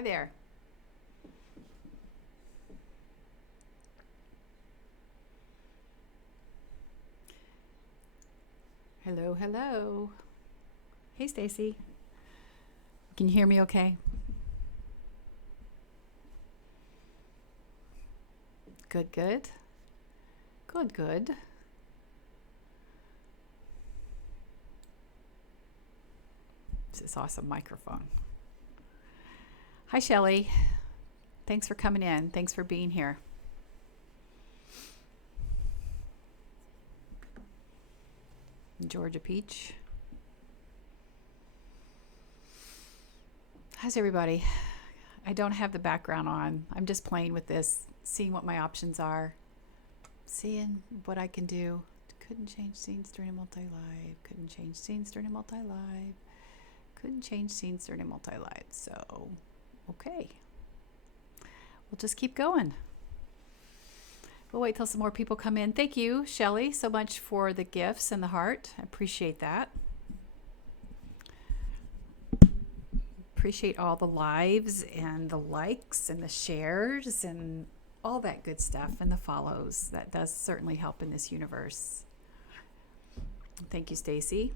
Hi there. Hello, hello. Hey, Stacy. Can you hear me okay? Good, good. Good, good. This is awesome microphone. Hi, Shelly. Thanks for coming in. Thanks for being here. Georgia Peach. How's everybody? I don't have the background on. I'm just playing with this, seeing what my options are, seeing what I can do. Couldn't change scenes during a multi-live. Couldn't change scenes during a multi-live. Couldn't change scenes during a multi-live. So, okay. We'll just keep going. We'll wait till some more people come in. Thank you, Shelly, so much for the gifts and the heart. I appreciate that. Appreciate all the lives and the likes and the shares and all that good stuff and the follows. That does certainly help in this universe. Thank you, Stacy.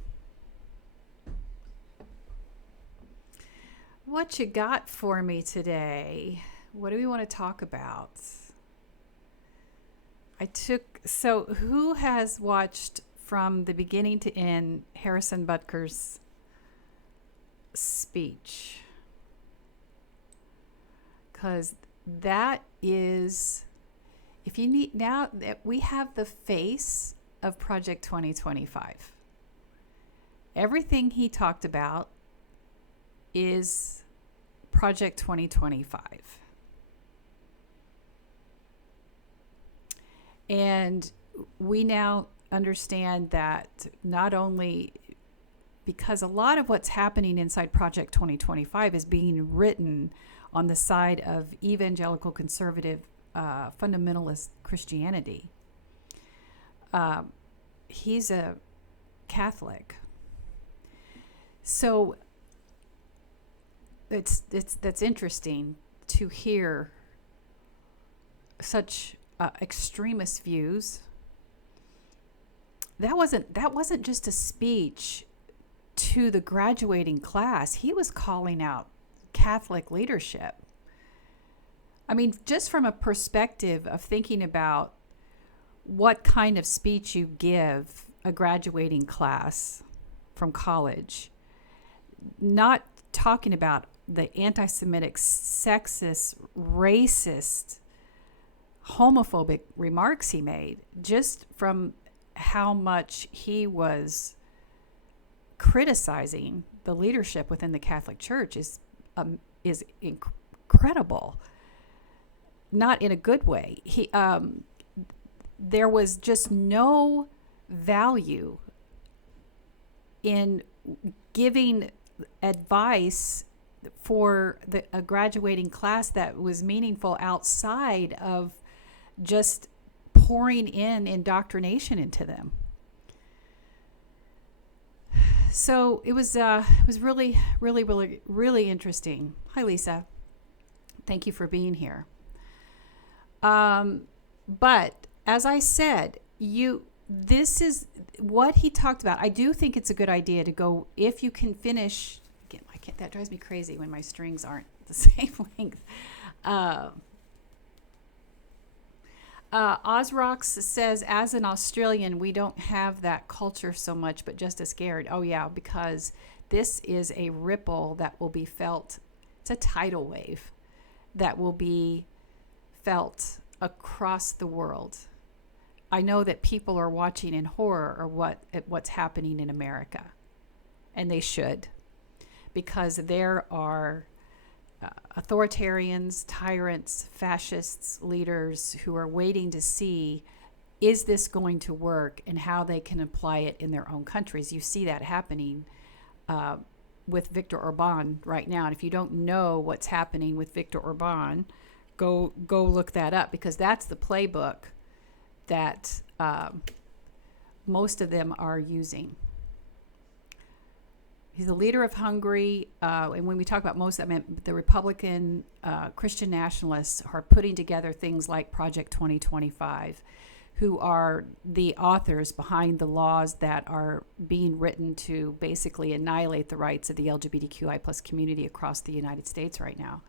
What you got for me today? What do we want to talk about? So who has watched from the beginning to end Harrison Butker's speech? Because that is, if you need, now that we have the face of Project 2025, everything he talked about is Project 2025. And we now understand that not only because a lot of what's happening inside Project 2025 is being written on the side of evangelical conservative fundamentalist Christianity. He's a Catholic. So that's interesting to hear such extremist views. That wasn't just a speech to the graduating class. He was calling out Catholic leadership. I mean, just from a perspective of thinking about what kind of speech you give a graduating class from college, not talking about the anti-Semitic, sexist, racist, homophobic remarks he made, just from how much he was criticizing the leadership within the Catholic Church is incredible. Not in a good way. There was just no value in giving advice for a graduating class that was meaningful outside of just pouring in indoctrination into them. So it was really, really, really, really interesting. Hi, Lisa. Thank you for being here. But as I said, this is what he talked about. I do think it's a good idea to go, if you can finish. Again, that drives me crazy when my strings aren't the same length. Ozrox says, as an Australian, we don't have that culture so much, but just as scared. Oh, yeah, because this is a ripple that will be felt. It's a tidal wave that will be felt across the world. I know that people are watching in horror at what's happening in America, and they should, because there are authoritarians, tyrants, fascists, leaders who are waiting to see, is this going to work, and how they can apply it in their own countries. You see that happening with Viktor Orban right now. And if you don't know what's happening with Viktor Orban, go look that up, because that's the playbook that most of them are using. He's the leader of Hungary, and when we talk about most, I meant the Republican Christian nationalists are putting together things like Project 2025, who are the authors behind the laws that are being written to basically annihilate the rights of the LGBTQI plus community across the United States right now.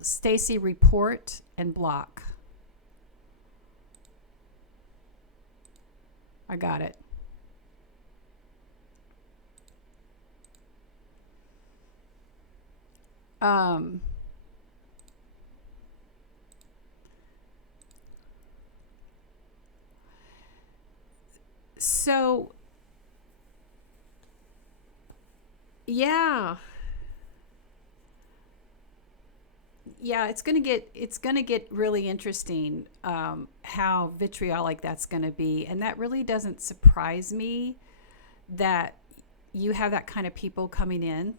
Stacy, report and block. I got it. Um, so yeah, it's gonna get really interesting, how vitriolic that's gonna be, and that really doesn't surprise me that you have that kind of people coming in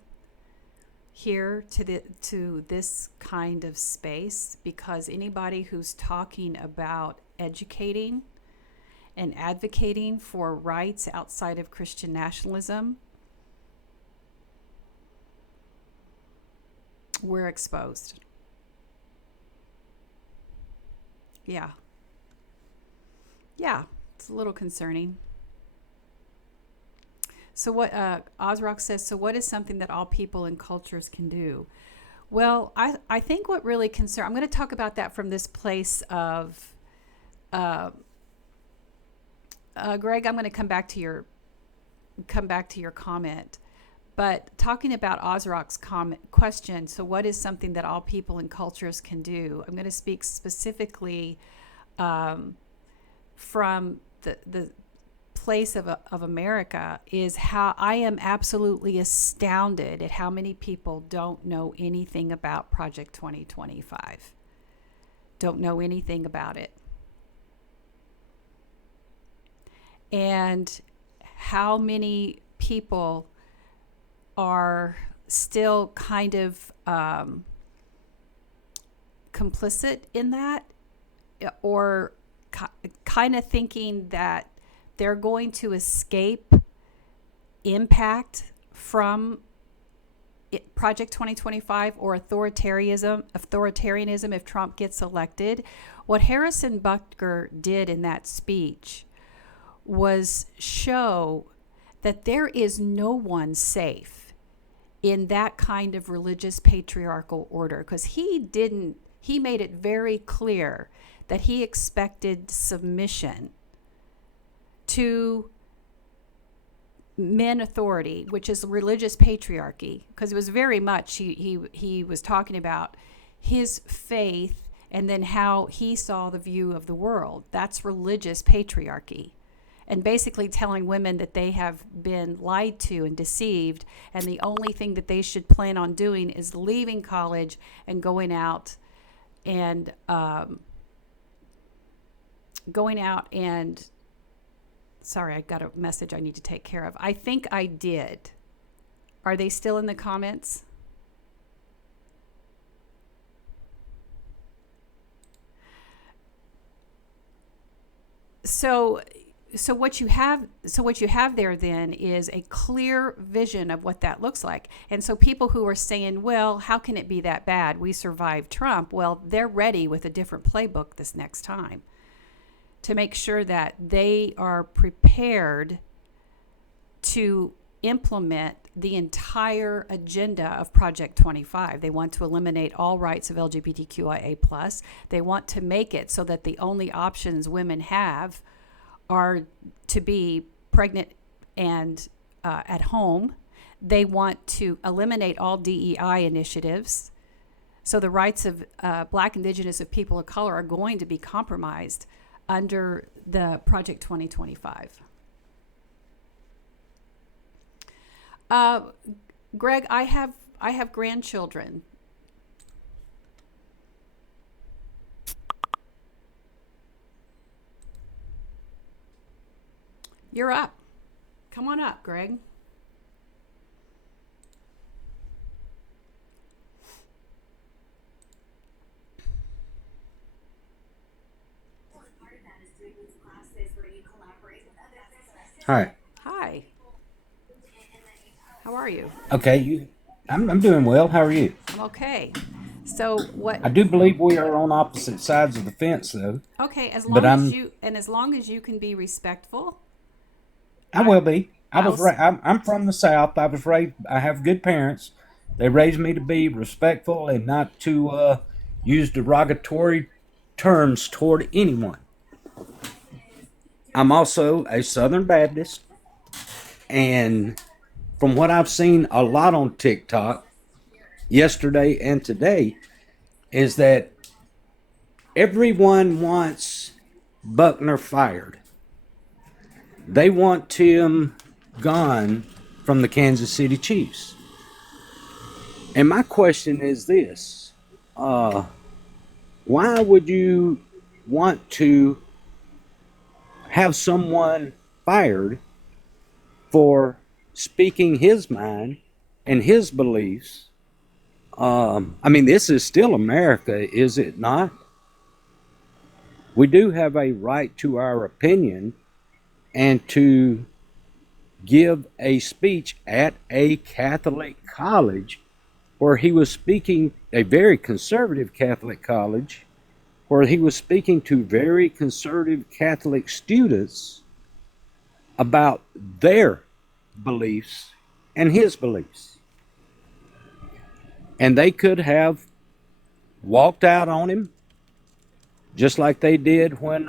here to this kind of space, because anybody who's talking about educating and advocating for rights outside of Christian nationalism, we're exposed. Yeah. Yeah, it's a little concerning. So what Ozrock says, so what is something that all people and cultures can do? Well, I think what really I'm going to talk about that from this place of, uh, Greg, I'm going to come back to your comment. But talking about Ozrock's question, so what is something that all people and cultures can do? I'm going to speak specifically, um, from the place of America, is how I am absolutely astounded at how many people don't know anything about Project 2025, don't know anything about it, and how many people are still kind of, complicit in that, or kind of thinking that they're going to escape impact from Project 2025 or authoritarianism if Trump gets elected. What Harrison Butker did in that speech was show that there is no one safe in that kind of religious patriarchal order, because he made it very clear that he expected submission to men authority, which is religious patriarchy, because it was very much, he was talking about his faith and then how he saw the view of the world. That's religious patriarchy. And basically telling women that they have been lied to and deceived, and the only thing that they should plan on doing is leaving college and and going out and sorry, I got a message I need to take care of. I think I did. Are they still in the comments? So what you have there then is a clear vision of what that looks like. And so people who are saying, well, how can it be that bad? We survived Trump. Well, they're ready with a different playbook this next time to make sure that they are prepared to implement the entire agenda of Project 25. They want to eliminate all rights of LGBTQIA+. They want to make it so that the only options women have are to be pregnant and at home. They want to eliminate all DEI initiatives. So the rights of Black, Indigenous, of people of color are going to be compromised under the Project 2025. Greg, I have grandchildren. You're up. Come on up, Greg. Hi. Hi. How are you? Okay, I'm doing well. How are you? I'm okay. So what? I do believe we are on opposite sides of the fence, though. Okay, But as long as you can be respectful, I I will be. I I'll was s- right. I'm from the South. I was raised. I have good parents. They raised me to be respectful and not to use derogatory terms toward anyone. I'm also a Southern Baptist, and from what I've seen a lot on TikTok yesterday and today, is that everyone wants Buckner fired. They want Tim gone from the Kansas City Chiefs. And my question is this: uh, why would you want to have someone fired for speaking his mind and his beliefs? I mean, this is still America, is it not? We do have a right to our opinion and to give a speech at a Catholic college where he was speaking, a very conservative Catholic college, where he was speaking to very conservative Catholic students about their beliefs and his beliefs. And they could have walked out on him just like they did when,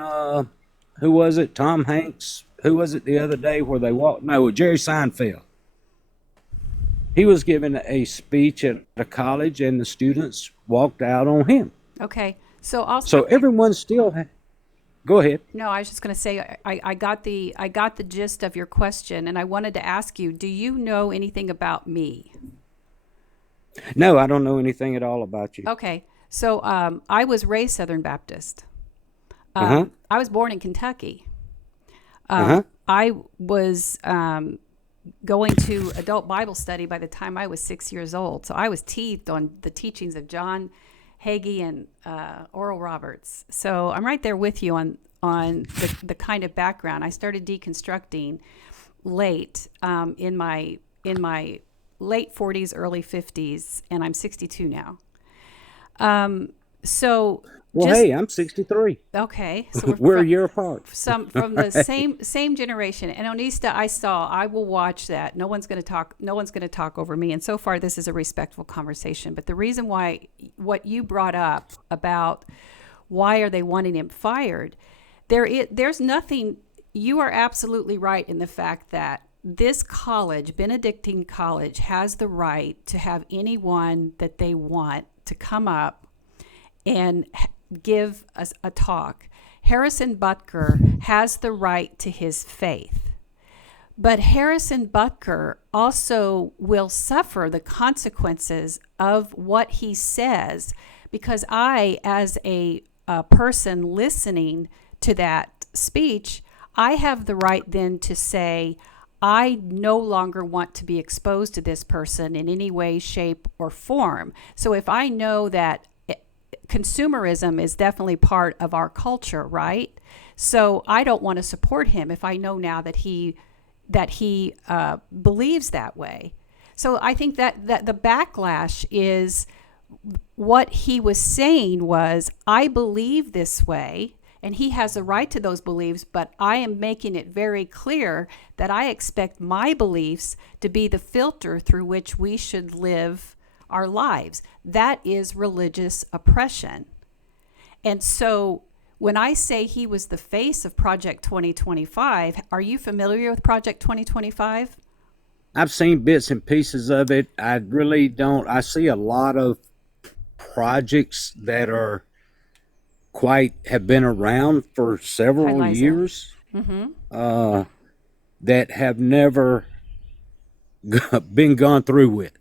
who was it? Tom Hanks. Who was it the other day where they walked? No, Jerry Seinfeld. He was giving a speech at a college and the students walked out on him. okay. So I'll So start. everyone still go ahead. No, I was just going to say I got the gist of your question, and I wanted to ask you: do you know anything about me? No, I don't know anything at all about you. Okay. So I was raised Southern Baptist. Uh-huh. I was born in Kentucky. Uh-huh. I was going to adult Bible study by the time I was 6 years old. So I was teethed on the teachings of John Hagee and Oral Roberts. So I'm right there with you on the kind of background. I started deconstructing late in my late 40s, early 50s, and I'm 62 now. So Well, just hey, I'm 63. okay. So we're We're a year apart. from the same generation. And Onista, I will watch that. No one's going to talk over me. And so far this is a respectful conversation. But the reason why what you brought up about why are they wanting him fired, there's nothing. You are absolutely right in the fact that this college, Benedictine College, has the right to have anyone that they want to come up and give us a talk. Harrison Butker has the right to his faith. But Harrison Butker also will suffer the consequences of what he says because I, as a person listening to that speech, I have the right then to say, I no longer want to be exposed to this person in any way, shape, or form. So if I know that consumerism is definitely part of our culture, right? So I don't want to support him if I know now that he believes that way. So I think that the backlash is what he was saying was, I believe this way, and he has a right to those beliefs, but I am making it very clear that I expect my beliefs to be the filter through which we should live our lives. That is religious oppression. And so when I say he was the face of Project 2025, are you familiar with Project 2025? I've seen bits and pieces of it. I really don't. I see a lot of projects that are quite have been around for Hi, several Liza. years that have never been gone through with.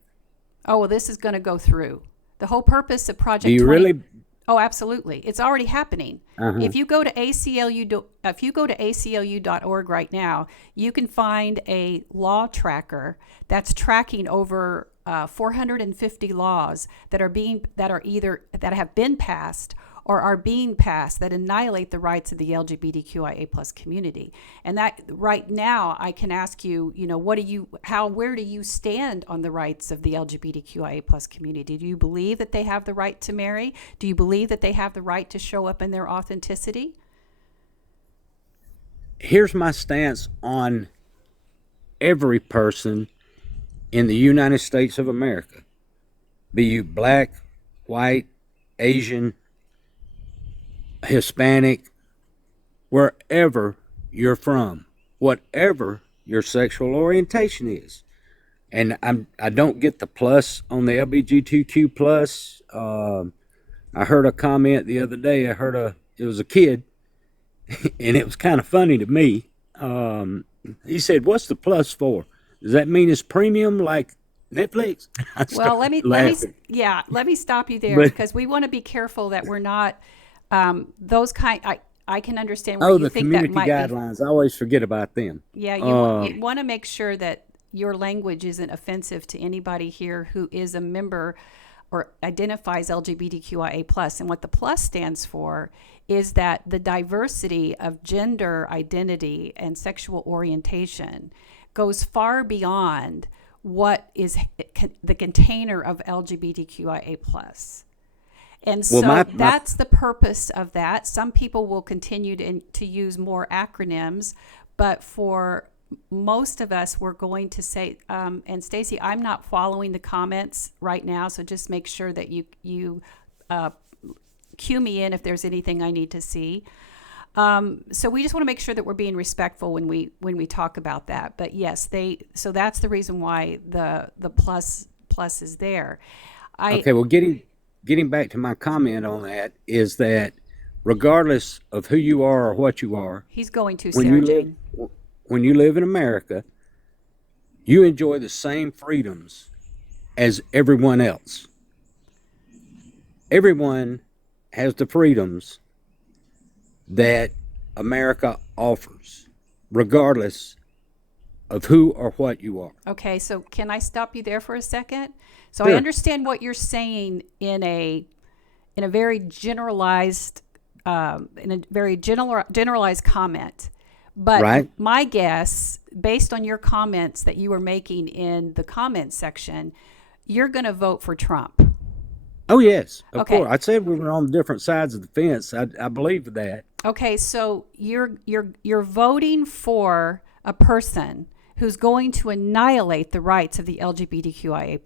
Oh, well, this is going to go through. The whole purpose of Do Project you 20. really? Oh, absolutely. It's already happening. Uh-huh. If you go to aclu.org right now, you can find a law tracker that's tracking over 450 laws that have been passed or are being passed that annihilate the rights of the LGBTQIA plus community. And that right now, I can ask you, where do you stand on the rights of the LGBTQIA plus community? Do you believe that they have the right to marry? Do you believe that they have the right to show up in their authenticity? Here's my stance on every person in the United States of America, be you black, white, Asian, Hispanic, wherever you're from, whatever your sexual orientation is. And I don't get the plus on the LGBTQ plus. I heard a comment the other day. It was a kid, and it was kind of funny to me. He said, "What's the plus for? Does that mean it's premium like Netflix?" Well, let me stop you there, because we want to be careful that we're not those kind. I can understand where you think that might be. Oh, the community guidelines. I always forget about them. Yeah, you want to make sure that your language isn't offensive to anybody here who is a member or identifies LGBTQIA+. And what the plus stands for is that the diversity of gender identity and sexual orientation goes far beyond what is the container of LGBTQIA+. And so that's the purpose of that. Some people will continue to use more acronyms, but for most of us, we're going to say, and Stacy, I'm not following the comments right now, so just make sure that you cue me in if there's anything I need to see. So we just want to make sure that we're being respectful when we talk about that. But yes, so that's the reason why the plus is there. Okay, well, getting back to my comment on that is that regardless of who you are or what you are, he's going to Sarah Jane. When you live in America, you enjoy the same freedoms as everyone else. Everyone has the freedoms that America offers, regardless of who or what you are. Okay, so can I stop you there for a second? So Sure. I understand what you're saying in a very generalized generalized comment. But Right. my guess, based on your comments that you were making in the comment section, you're going to vote for Trump. Oh, yes, of Okay. course. I said we were on different sides of the fence. I believe that. Okay, so you're voting for a person who's going to annihilate the rights of the LGBTQIA+.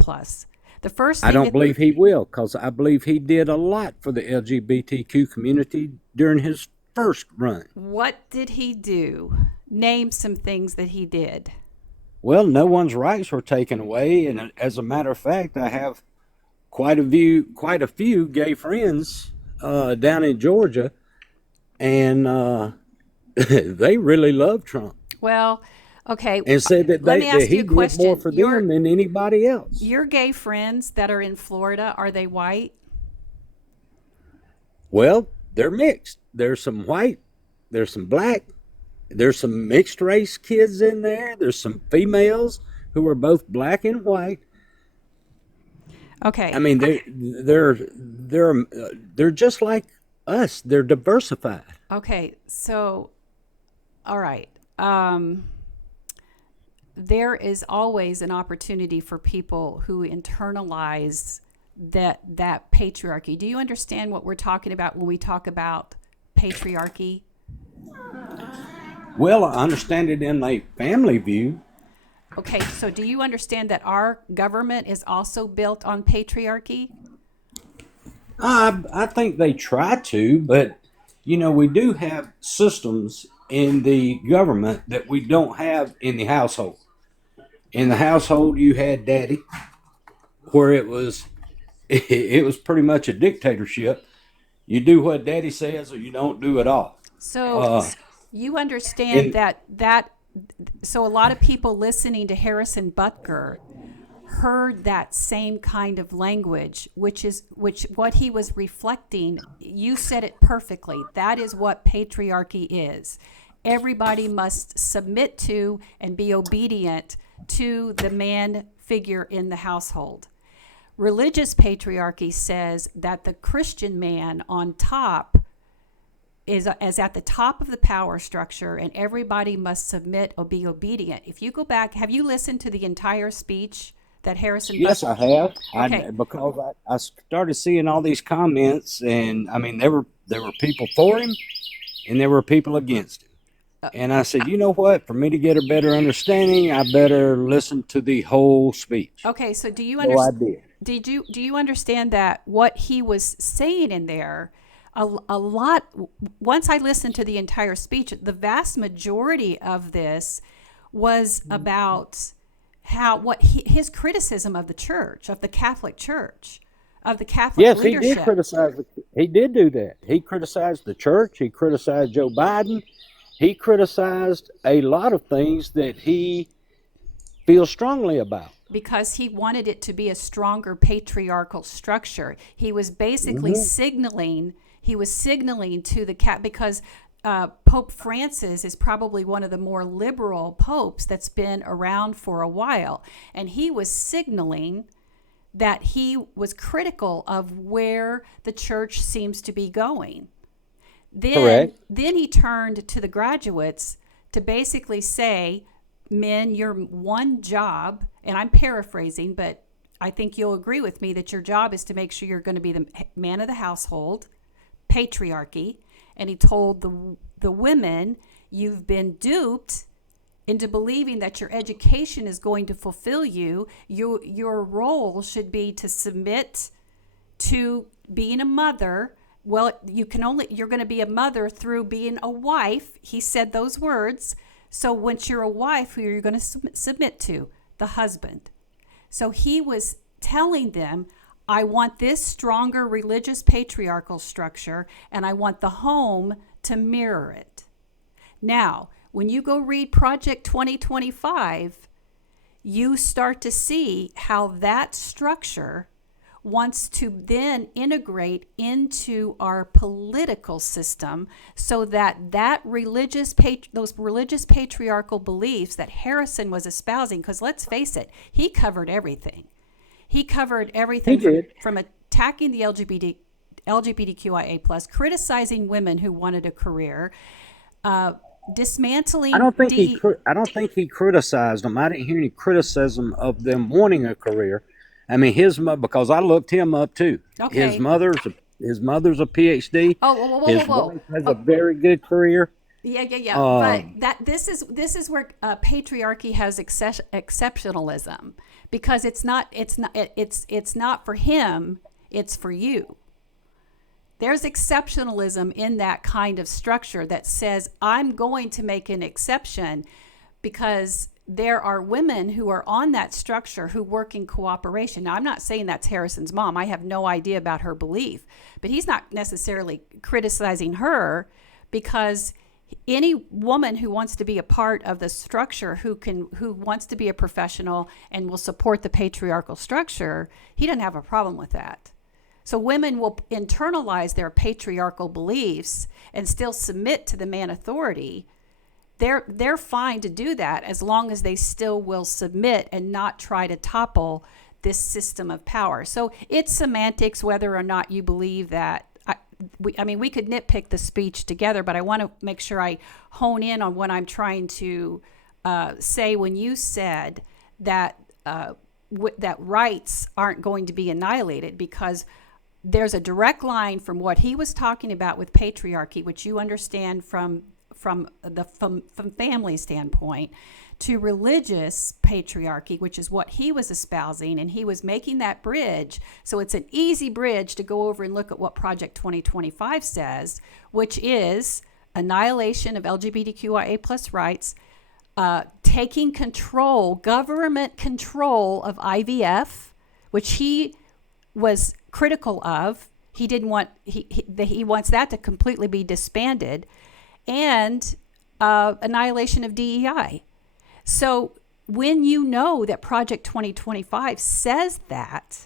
The first thing I don't believe he will, because I believe he did a lot for the LGBTQ community during his first run. What did he do? Name some things that he did. Well, no one's rights were taken away, and as a matter of fact, I have quite a few gay friends down in Georgia, and they really love Trump. Well, okay. And said that Let me ask he you a did question. more for them than anybody else. Your gay friends that are in Florida, are they white? Well, they're mixed. There's some white, there's some black, there's some mixed race kids in there. There's some females who are both black and white. Okay. I mean, they're just like us. They're diversified. Okay. So, all right. There is always an opportunity for people who internalize that patriarchy. Do you understand what we're talking about when we talk about patriarchy? Well, I understand it in a family view. Okay, so do you understand that our government is also built on patriarchy? I think they try to, but we do have systems in the government that we don't have in the household. In the household, you had daddy, where it was pretty much a dictatorship. You do what daddy says, or you don't do it all. So you understand so a lot of people listening to Harrison Butker heard that same kind of language, which what he was reflecting. You said it perfectly. That is what patriarchy is. Everybody must submit to and be obedient to the man figure in the household. Religious patriarchy says that the Christian man on top is at the top of the power structure, and everybody must submit or be obedient. If you go back, have you listened to the entire speech that Harrison? Yes, I have. Okay. Because I started seeing all these comments, and I mean, there were people for him, and there were people against him. And I said, you know what? For me to get a better understanding, I better listen to the whole speech. Okay, so do you So I understand? did. Do you understand that what he was saying in there? A lot. Once I listened to the entire speech, the vast majority of this was about his criticism of the church, of the Catholic Church, of the Catholic Yes, leadership. he did criticize. He did do that. He criticized the church. He criticized Joe Biden. He criticized a lot of things that he feels strongly about. Because he wanted it to be a stronger patriarchal structure. He was basically signaling. He was signaling to the because Pope Francis is probably one of the more liberal popes that's been around for a while, and he was signaling that he was critical of where the church seems to be going. Then he turned to the graduates to basically say, men, your one job, and I'm paraphrasing, but I think you'll agree with me that your job is to make sure you're going to be the man of the household, patriarchy. And he told the women, you've been duped into believing that your education is going to fulfill you. Your role should be to submit to being a mother. Well, you're going to be a mother through being a wife. He said those words. So once you're a wife, who you're going to submit to? The husband. So he was telling them, I want this stronger religious patriarchal structure, and I want the home to mirror it. Now, when you go read Project 2025, you start to see how that structure wants to then integrate into our political system, so that those religious patriarchal beliefs that Harrison was espousing, because let's face it, he covered everything. He covered everything from attacking the LGBTQIA plus, criticizing women who wanted a career, dismantling. I don't think he criticized them. I didn't hear any criticism of them wanting a career. I mean, because I looked him up too. Okay. His mother's a PhD. His wife has a very good career. Yeah. But this is where patriarchy has exceptionalism, because it's not for him. It's for you. There's exceptionalism in that kind of structure that says, I'm going to make an exception because there are women who are on that structure who work in cooperation. Now, I'm not saying that's Harrison's mom. I have no idea about her belief, but he's not necessarily criticizing her, because any woman who wants to be a part of the structure, who wants to be a professional and will support the patriarchal structure, he doesn't have a problem with that. So women will internalize their patriarchal beliefs and still submit to the man authority. They're fine to do that as long as they still will submit and not try to topple this system of power. So it's semantics whether or not you believe that. We could nitpick the speech together, but I want to make sure I hone in on what I'm trying to say when you said that that rights aren't going to be annihilated, because there's a direct line from what he was talking about with patriarchy, which you understand from family standpoint, to religious patriarchy, which is what he was espousing, and he was making that bridge. So it's an easy bridge to go over and look at what Project 2025 says, which is annihilation of LGBTQIA plus rights, taking control, government control of IVF, which he was critical of. He didn't want, he wants that to completely be disbanded, and annihilation of DEI. So when you know that Project 2025 says that,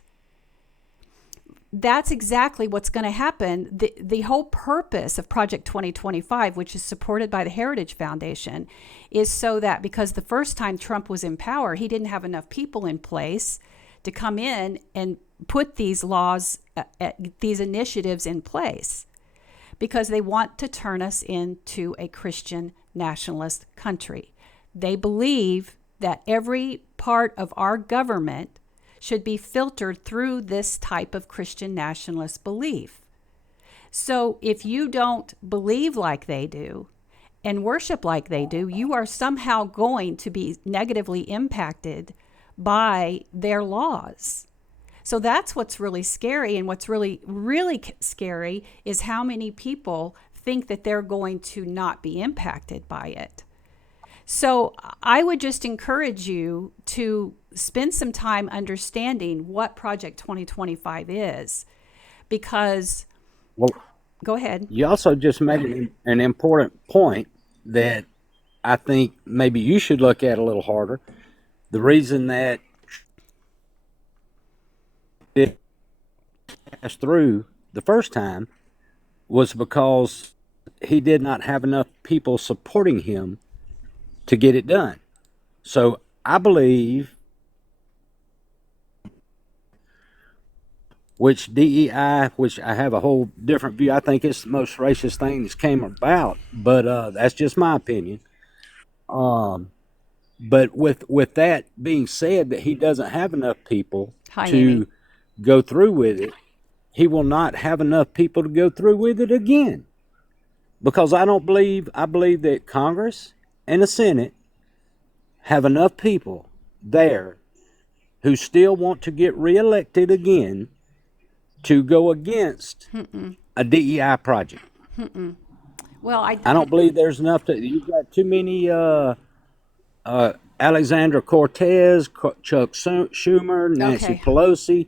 that's exactly what's going to happen. The whole purpose of Project 2025, which is supported by the Heritage Foundation, is so that, because the first time Trump was in power, he didn't have enough people in place to come in and put these laws, these initiatives in place, because they want to turn us into a Christian nationalist country. They believe that every part of our government should be filtered through this type of Christian nationalist belief. So if you don't believe like they do and worship like they do, you are somehow going to be negatively impacted by their laws. So that's what's really scary. And what's really, really scary is how many people think that they're going to not be impacted by it. So I would just encourage you to spend some time understanding what Project 2025 is, because, Well, go ahead. you also just made an important point that I think maybe you should look at a little harder. The reason that it passed through the first time was because he did not have enough people supporting him to get it done. So I believe, which DEI, which I have a whole different view, I think it's the most racist thing that's came about, but that's just my opinion. Um, but with that being said, that he doesn't have enough people Hi, Amy. to go through with it, he will not have enough people to go through with it again. Because I believe that Congress and the Senate have enough people there who still want to get reelected again to go against a DEI project. Well, I don't believe there's enough to. You've got too many Alexandra Cortez, Chuck Schumer, Nancy okay. Pelosi.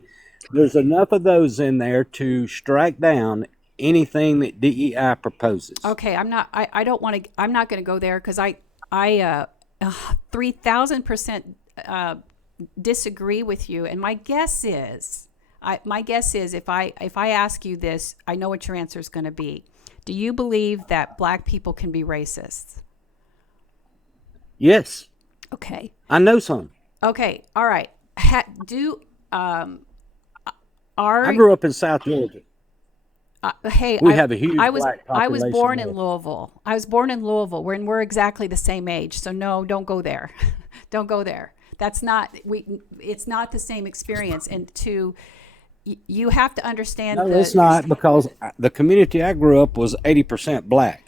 There's enough of those in there to strike down anything that DEI proposes. Okay, I don't want to. I'm not going to go there because I 3,000% disagree with you. And my guess is, if I ask you this, I know what your answer is going to be. Do you believe that black people can be racist? Yes, Okay. I know some. Okay. All right. Do I are grew up in South Georgia. hey, We have a huge I was black I was population born in there. Louisville. I was born in Louisville. We're exactly the same age. So no, don't go there. Don't go there. That's not we. It's not the same experience. And you have to understand No, it's not, because the community I grew up was 80% black.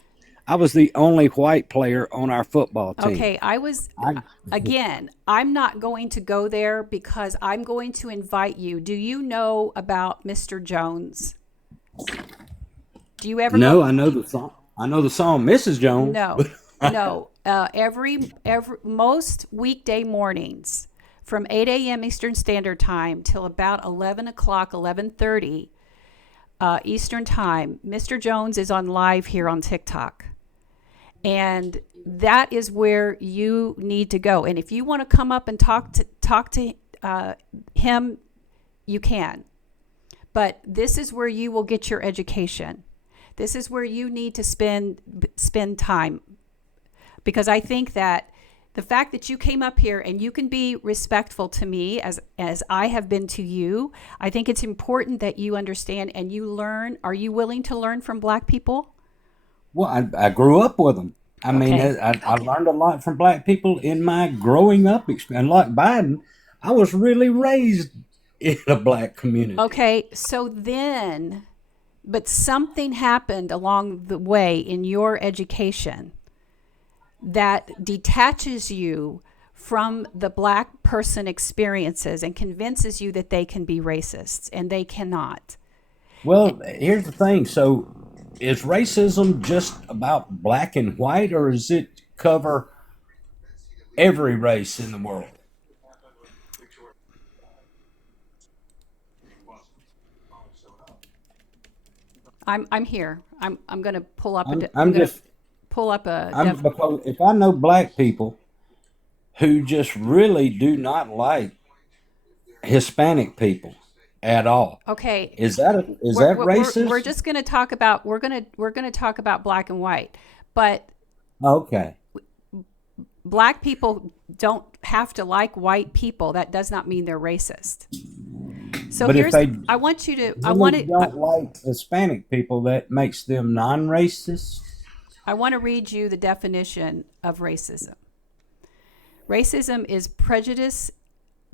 I was the only white player on our football team. Okay, I was, I again, I'm not going to go there because I'm going to invite you. Do you know about Mr. Jones? Do you ever No, go? I know the song. I know the song Mrs. Jones, No, but no. Every most weekday mornings from 8 a.m. Eastern Standard Time till about 11 o'clock, 11:30 Eastern Time, Mr. Jones is on live here on TikTok. And that is where you need to go. And if you want to come up and talk to him, you can. But this is where you will get your education. This is where you need to spend time, because I think that the fact that you came up here and you can be respectful to me as I have been to you, I think it's important that you understand and you learn. Are you willing to learn from black people? well, I grew up with them. I mean, Okay. I learned a lot from black people in my growing up experience. And like Biden, I was really raised in a black community. Okay. So then, but something happened along the way in your education that detaches you from the black person experiences and convinces you that they can be racists, and they cannot. Well, here's the thing. So, is racism just about black and white, or does it cover every race in the world? I'm here. I'm going to pull up I'm, I'm I'm going to just, pull up a I'm because if I know black people who just really do not like Hispanic people at all, Okay. is that We're racist? just going to talk about we're going to talk about black and white. But Okay. black people don't have to like white people. That does not mean they're racist. So But if here's, they I want you to, really don't like Hispanic people, that makes them non-racist. I want to read you the definition of racism. Racism is prejudice,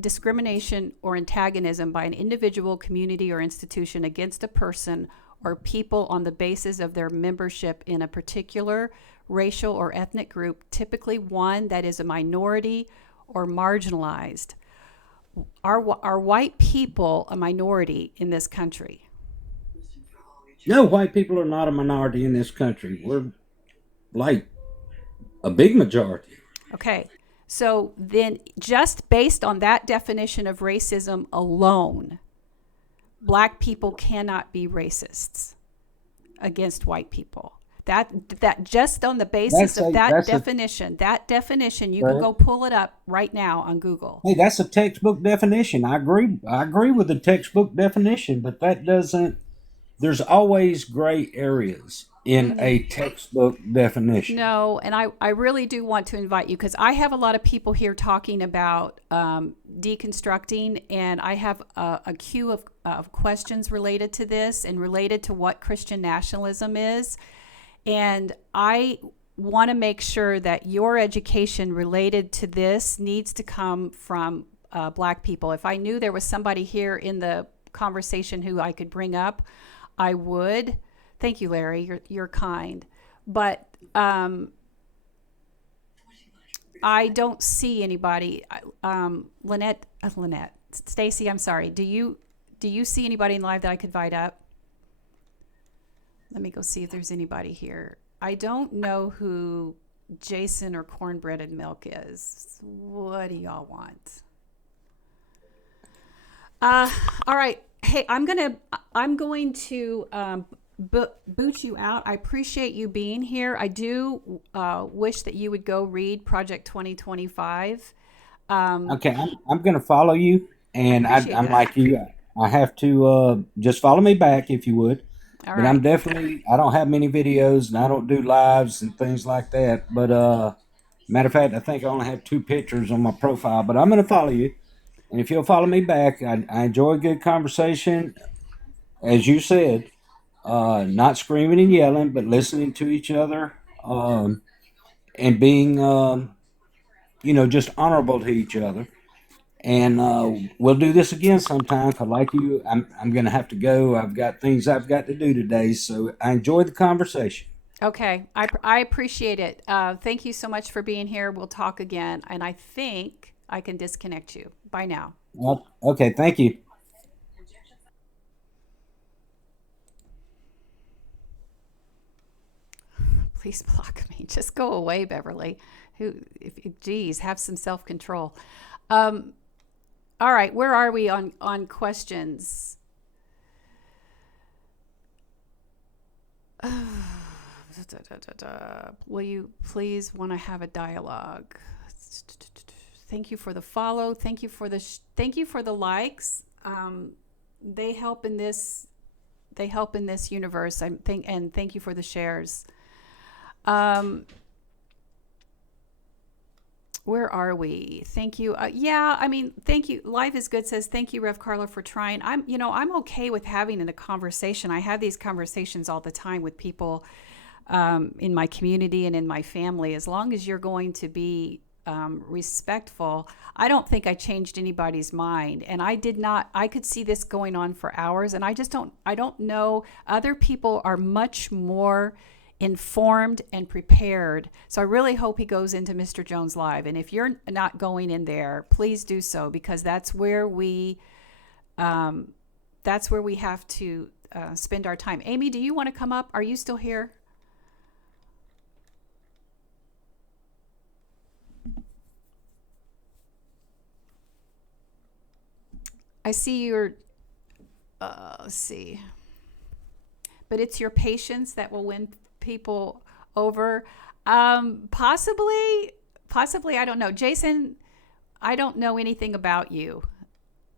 discrimination, or antagonism by an individual, community, or institution against a person or people on the basis of their membership in a particular racial or ethnic group, typically one that is a minority or marginalized. Are white people a minority in this country? No, white people are not a minority in this country. We're like a big majority. Okay. So then, just based on that definition of racism alone, black people cannot be racists against white people. That just on the basis of that definition, you can go pull it up right now on Google. Hey, that's a textbook definition. I agree with the textbook definition, but that doesn't. There's always gray areas in a textbook definition. No, and I really do want to invite you, because I have a lot of people here talking about deconstructing, and I have a queue of questions related to this and related to what Christian nationalism is. And I want to make sure that your education related to this needs to come from black people. If I knew there was somebody here in the conversation who I could bring up, I would. Thank you, Larry. You're kind. But I don't see anybody. Lynette, Stacy, I'm sorry. Do you see anybody in live that I could invite up? Let me go see if there's anybody here. I don't know who Jason or Cornbread and Milk is. What do y'all want? All right. Hey, I'm going to boot you out. I appreciate you being here. I do wish that you would go read Project 2025. Okay, I'm going to follow you, and I'm like you. I have to just follow me back if you would. All but right. I'm definitely, I don't have many videos, and I don't do lives and things like that. But matter of fact, I think I only have 2 pictures on my profile. But I'm going to follow you, and if you'll follow me back, I enjoy a good conversation, as you said. Not screaming and yelling, but listening to each other, and being, just honorable to each other. And we'll do this again sometime. Cause like you, I'm going to have to go. I've got things I've got to do today. So I enjoyed the conversation. Okay, I appreciate it. Thank you so much for being here. We'll talk again, and I think I can disconnect you. Bye now. Okay, thank you. Please block me. Just go away, Beverly. Geez, have some self-control. All right, where are we on questions? Will you please want to have a dialogue? Thank you for the follow. Thank you for the likes. They help in this universe. And thank you for the shares. Where are we? Thank you. Thank you. Life is Good says, thank you, Rev Karla, for trying. I'm okay with having a conversation. I have these conversations all the time with people in my community and in my family. As long as you're going to be respectful, I don't think I changed anybody's mind. And I could see this going on for hours. And I don't know. Other people are much more informed and prepared. So I really hope he goes into Mr. Jones Live. And if you're not going in there, please do so, because that's where we have to spend our time. Amy, do you want to come up? Are you still here? I see your, let's see. But it's your patience that will win people over. Possibly, I don't know. Jason, I don't know anything about you.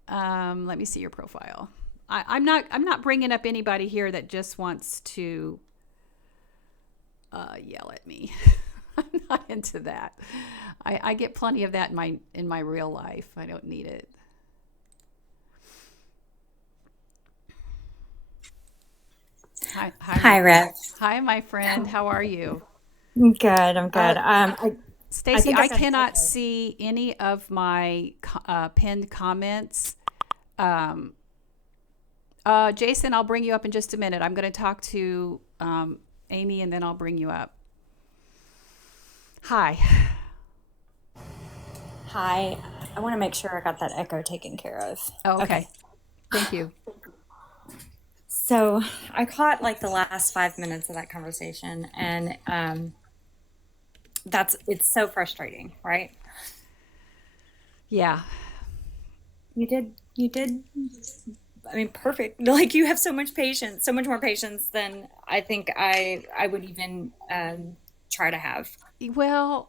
Let me see your profile. I'm not bringing up anybody here that just wants to yell at me. I'm not into that. I get plenty of that in my real life. I don't need it. Hi, hi, Hi, my, Rev. hi, my friend. How are you? I'm good. I'm Uh, good. I Stacy, think I I got an cannot echo. see any of my pinned comments. Um, Jason, I'll bring you up in just a minute. I'm going to talk to Amy, and then I'll bring you up. Hi. Hi. I want to make sure I got that echo taken care of. Oh, Okay. okay. Thank you. So I caught like the last 5 minutes of that conversation, and it's so frustrating, right? Yeah. You did. I mean, perfect. Like you have so much patience, so much more patience than I think I would even try to have. Well,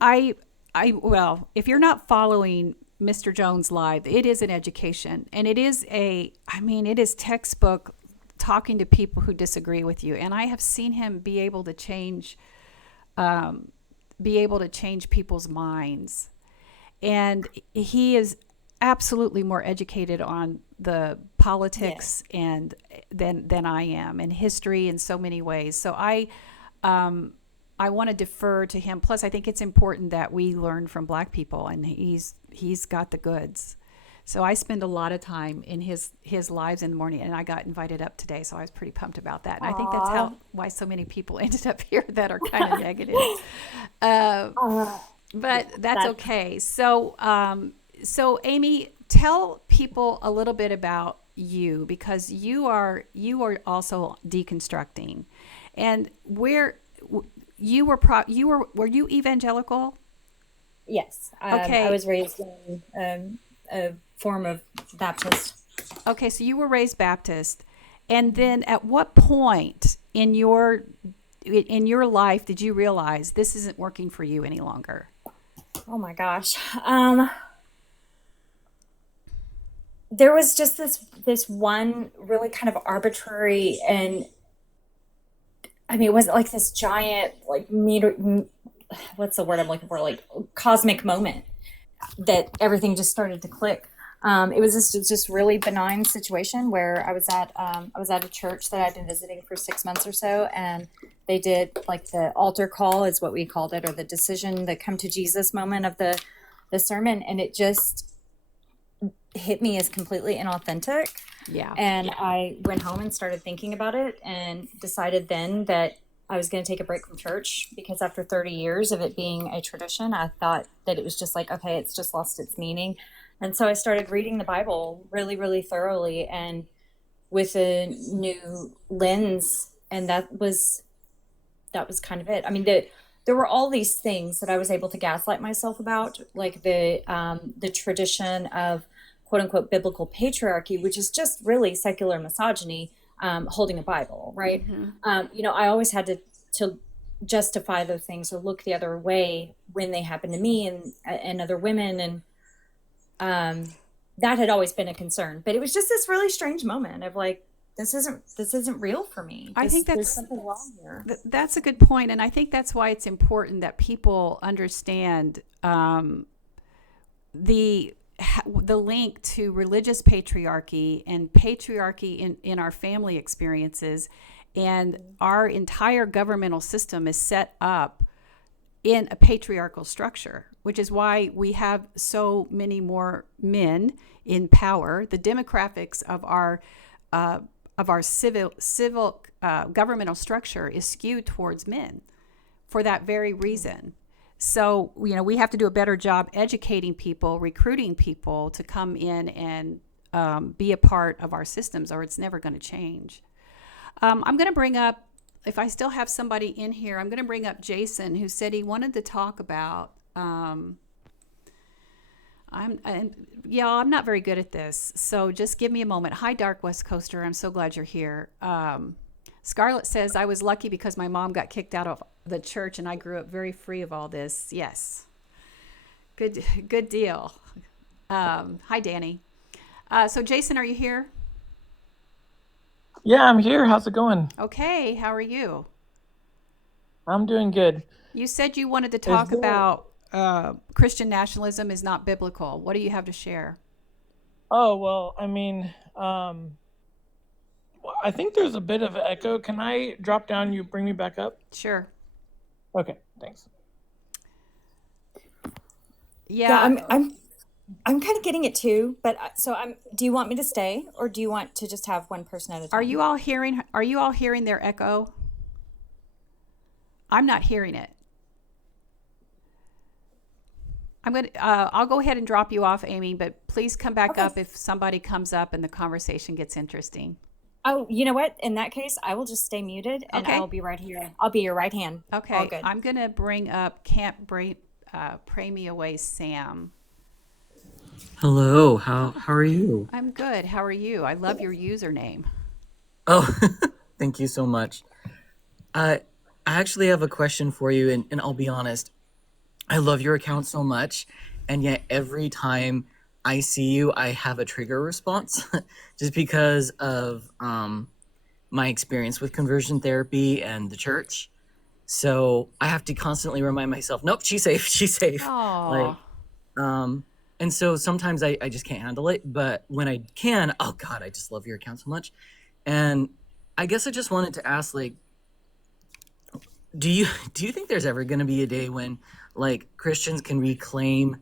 I well, if you're not following Mr. Jones live, it is an education, and it is textbook talking to people who disagree with you. And I have seen him um, be able to change people's minds. And he is absolutely more educated on the politics Yes. and than I am, and history in so many ways. So um, I want to defer to him. Plus, I think it's important that we learn from Black people, and he's got the goods. So I spend a lot of time in his lives in the morning, and I got invited up today, so I was pretty pumped about that. And I think that's Aw. how why so many people ended up here that are kind of negative. Uh, Uh, but that's that's okay. So Amy, tell people a little bit about you, because you are also deconstructing, and where were you evangelical? yes. I Okay, was raised in a form of Baptist. okay. So you were raised Baptist, and then at what point in your life did you realize this isn't working for you any longer? Oh my gosh. There was just this one really kind of arbitrary, and I mean, it wasn't like this giant like meter. What's the word I'm looking for? Like cosmic moment that everything just started to click. It was just really benign situation where I was at a church that I'd been visiting for 6 months or so, and they did like the altar call is what we called it, or the decision, the come to Jesus moment of the sermon, and it just hit me as completely inauthentic. Yeah. And I went home and started thinking about it and decided then that I was going to take a break from church because after 30 years of it being a tradition, I thought that it was just like, okay, it's just lost its meaning. And so I started reading the Bible really, really thoroughly and with a new lens. And that was kind of it. I mean, there were all these things that I was able to gaslight myself about, like the tradition of quote unquote biblical patriarchy, which is just really secular misogyny, holding a Bible, right? Mm-hmm. I always had to justify those things or look the other way when they happened to me and other women, and um, that had always been a concern. But it was just this really strange moment of like, this isn't real for me. I think There's that's something wrong here. that's a good point, and I think that's why it's important that people understand the the link to religious patriarchy and patriarchy in our family experiences, and our entire governmental system is set up in a patriarchal structure, which is why we have so many more men in power. The demographics uh, of our civil governmental structure is skewed towards men for that very reason. So, we have to do a better job educating people, recruiting people to come in and be a part of our systems, or it's never going to change. I'm going to bring up, if I still have somebody in here, I'm going to bring up Jason, who said he wanted to talk about. I'm not very good at this, so just give me a moment. Hi, Dark West Coaster. I'm so glad you're here. Scarlett says, I was lucky because my mom got kicked out of the church and I grew up very free of all this. Yes. Good deal. Hi, Danny. So, Jason, are you here? Yeah, I'm here. How's it going? Okay. How are you? I'm doing good. You said you wanted to Is talk there? about Christian nationalism is not biblical. What do you have to share? Oh, well, I think there's a bit of echo. Can I drop down? You bring me back up? Sure. Okay, thanks. Yeah, Yeah. I'm kind of getting it too, but do you want me to stay or do you want to just have one person at a time? Are you all hearing their echo? I'm not hearing it. I'll go ahead and drop you off, Amy, but please come back Okay. up if somebody comes up and the conversation gets interesting. Oh, you know what? In that case, I will just stay muted and Okay. I'll be right here. I'll be your right hand. All Okay, good. I'm going to bring up Pray Me Away Sam. Hello, how are you? I'm good. How are you? I love your username. Oh, thank you so much. I actually have a question for you, and I'll be honest, I love your account so much, and yet every time I see you, I have a trigger response, just because of my experience with conversion therapy and the church. So I have to constantly remind myself, nope, she's safe, she's safe. Like, Oh, and so sometimes I just can't handle it, but when I can, oh God, I just love your account so much. And I guess I just wanted to ask, like, do you think there's ever going to be a day when like Christians can reclaim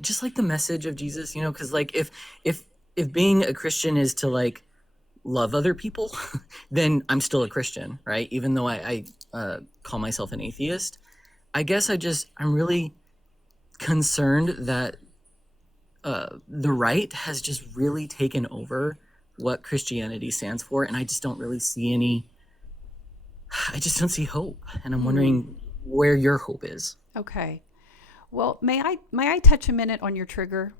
just like the message of Jesus, because like if being a Christian is to like love other people, then I'm still a Christian, right? Even though I call myself an atheist. I guess I'm really concerned that the right has just really taken over what Christianity stands for, and I just don't really see I just don't see hope, and I'm wondering where your hope is. okay. Well, may I touch a minute on your trigger?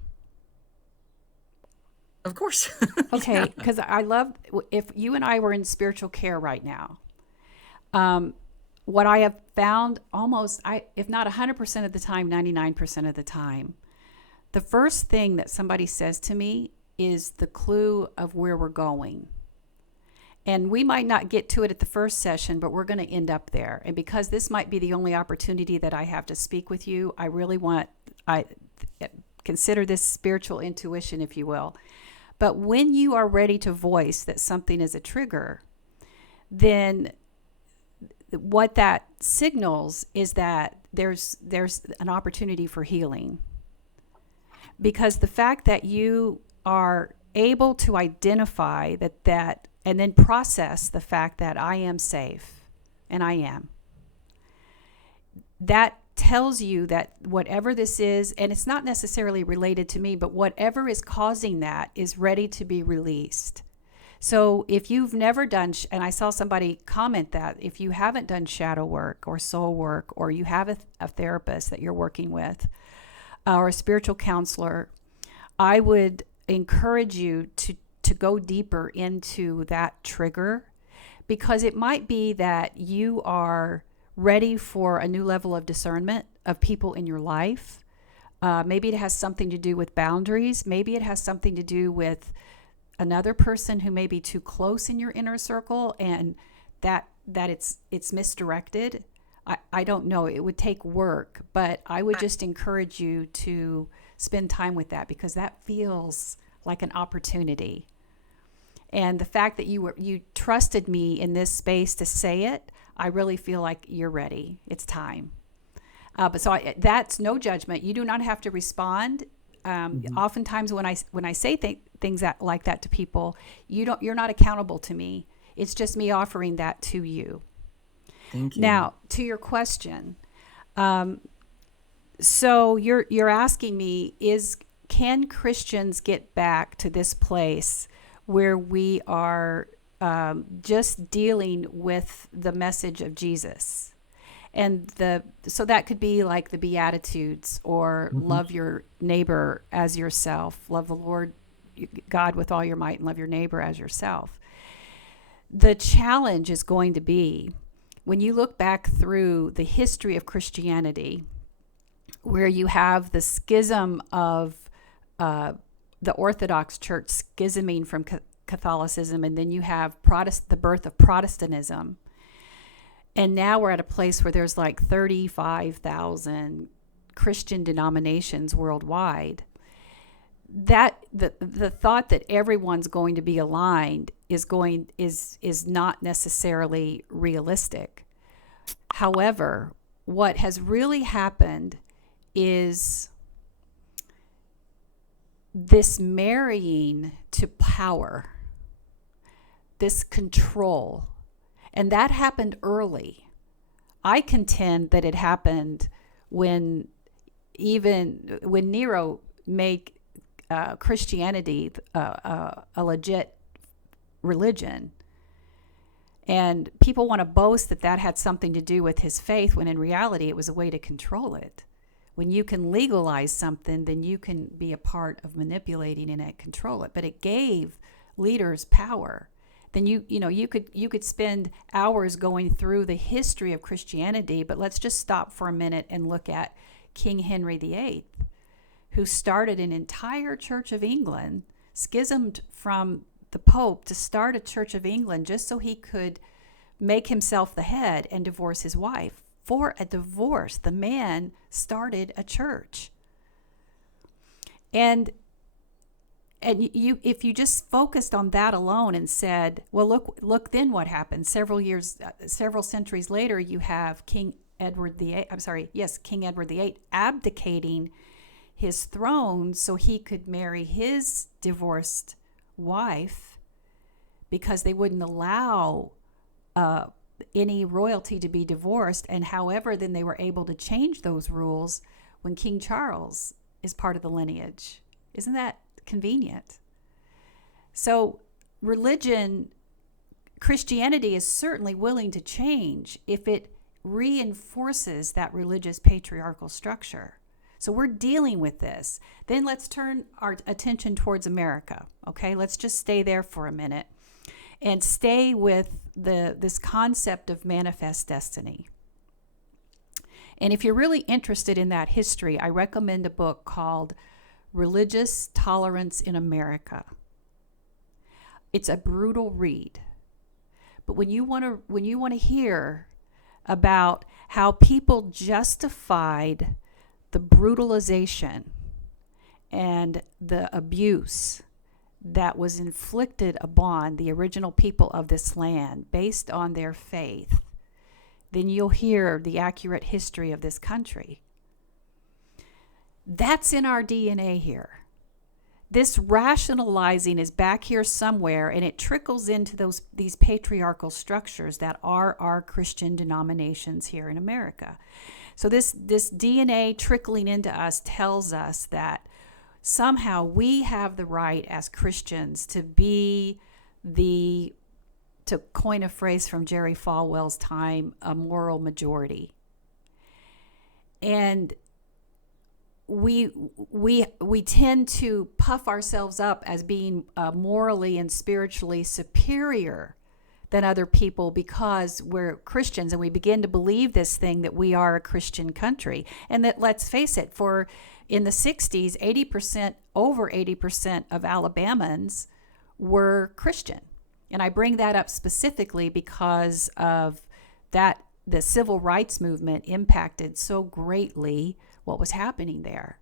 Of course. Okay, because I love if you and I were in spiritual care right now. What I have found if not 100% of the time, 99% of the time, the first thing that somebody says to me is the clue of where we're going. And we might not get to it at the first session, but we're going to end up there. And because this might be the only opportunity that I have to speak with you, I consider this spiritual intuition, if you will. But when you are ready to voice that something is a trigger, then what that signals is that there's an opportunity for healing. Because the fact that you are able to identify that and then process the fact that I am safe, and I am, that tells you that whatever this is, and it's not necessarily related to me, but whatever is causing that is ready to be released. So if you've never done, and I saw somebody comment that, if you haven't done shadow work or soul work, or you have a therapist that you're working with, or a spiritual counselor, I would encourage you to go deeper into that trigger, because it might be that you are ready for a new level of discernment of people in your life. Maybe it has something to do with boundaries. Maybe it has something to do with another person who may be too close in your inner circle, and that it's misdirected. I don't know. It would take work, but I would just encourage you to spend time with that, because that feels like an opportunity. And the fact that you trusted me in this space to say it, I really feel like you're ready. It's time. That's no judgment. You do not have to respond. Oftentimes, when I say things like that to people, you're not accountable to me. It's just me offering that to you. Thank you. Now, to your question, so you're asking me, can Christians get back to this place where we are just dealing with the message of Jesus? And so that could be like the Beatitudes, or love your neighbor as yourself, love the Lord God with all your might, and love your neighbor as yourself. The challenge is going to be, when you look back through the history of Christianity, where you have the schism of the Orthodox Church schisming from Catholicism, and then you have the birth of Protestantism. And now we're at a place where there's like 35,000 Christian denominations worldwide. that the thought that everyone's going to be aligned is not necessarily realistic. However, what has really happened is this marrying to power, this control, and that happened early. I contend that it happened when Nero made Christianity a legit religion. And people want to boast that that had something to do with his faith, when in reality it was a way to control it. When you can legalize something, then you can be a part of manipulating and control it. But it gave leaders power. Then you could spend hours going through the history of Christianity, but let's just stop for a minute and look at King Henry VIII, who started an entire Church of England, schismed from the Pope to start a Church of England just so he could make himself the head and divorce his wife. For a divorce, the man started a church. And if you just focused on that alone and said, well, look, then what happened? Several centuries later, you have King Edward VIII abdicating his throne so he could marry his divorced wife, because they wouldn't allow any royalty to be divorced. And however, then they were able to change those rules when King Charles is part of the lineage. Isn't that convenient? So Christianity is certainly willing to change if it reinforces that religious patriarchal structure. So we're dealing with this. Then let's turn our attention towards America. Okay, let's just stay there for a minute and stay with this concept of manifest destiny. And if you're really interested in that history, I recommend a book called Religious Tolerance in America. It's a brutal read. But when you want to hear about how people justified the brutalization and the abuse that was inflicted upon the original people of this land based on their faith, then you'll hear the accurate history of this country. That's in our DNA here. This rationalizing is back here somewhere, and it trickles into these patriarchal structures that are our Christian denominations here in America. So this DNA trickling into us tells us that somehow we have the right as Christians to be to coin a phrase from Jerry Falwell's time, a moral majority. And we tend to puff ourselves up as being morally and spiritually superior than other people because we're Christians, and we begin to believe this thing that we are a Christian country. And that, let's face it, in the 60s, over 80% of Alabamans were Christian. And I bring that up specifically because of that the civil rights movement impacted so greatly what was happening there.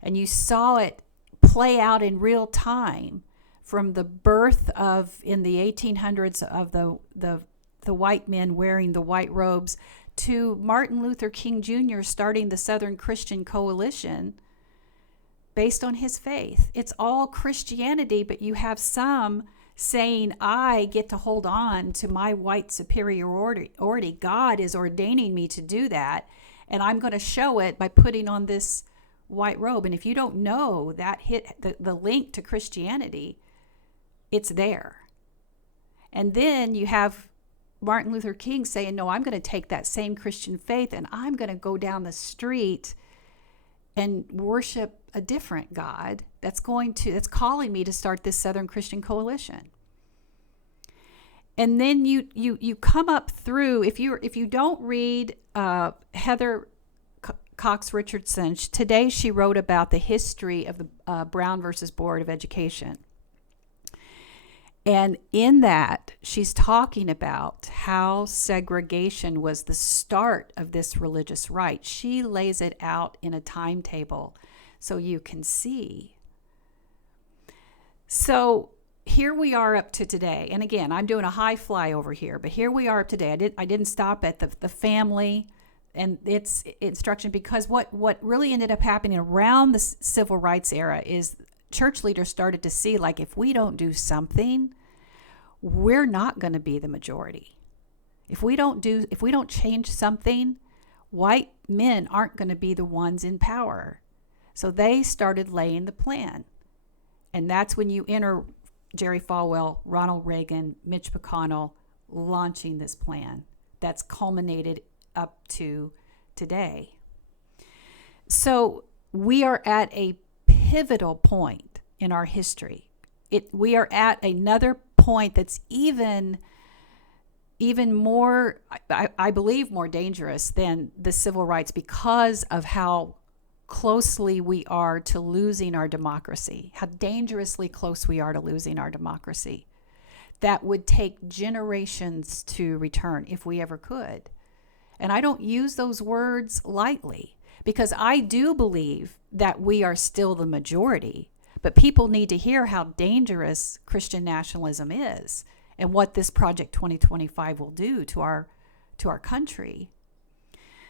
And you saw it play out in real time, from the birth in the 1800s of the white men wearing the white robes to Martin Luther King Jr. starting the Southern Christian Coalition based on his faith. It's all Christianity, but you have some saying, I get to hold on to my white superiority. God is ordaining me to do that, and I'm going to show it by putting on this white robe. And if you don't know that the link to Christianity, it's there. And then you have Martin Luther King saying, no, I'm going to take that same Christian faith and I'm going to go down the street and worship a different God that's calling me to start this Southern Christian Coalition. And then you come up through, if you don't read Heather Cox Richardson, today she wrote about the history of the Brown versus Board of Education. And in that, she's talking about how segregation was the start of this religious right. She lays it out in a timetable so you can see So here we are up to today. And again, I'm doing a high fly over here, but here we are up today. I didn't stop at the family and its instruction, because what really ended up happening around the civil rights era is church leaders started to see, like, if we don't do something, we're not going to be the majority. If we don't change something, white men aren't going to be the ones in power. So they started laying the plan. And that's when you enter Jerry Falwell, Ronald Reagan, Mitch McConnell launching this plan that's culminated up to today. So we are at a pivotal point in our history. We are at another point that's even more, I believe, more dangerous than the civil rights, because of how closely we are to losing our democracy, how dangerously close we are to losing our democracy. That would take generations to return, if we ever could. And I don't use those words lightly, because I do believe that we are still the majority, but people need to hear how dangerous Christian nationalism is and what this Project 2025 will do to our country.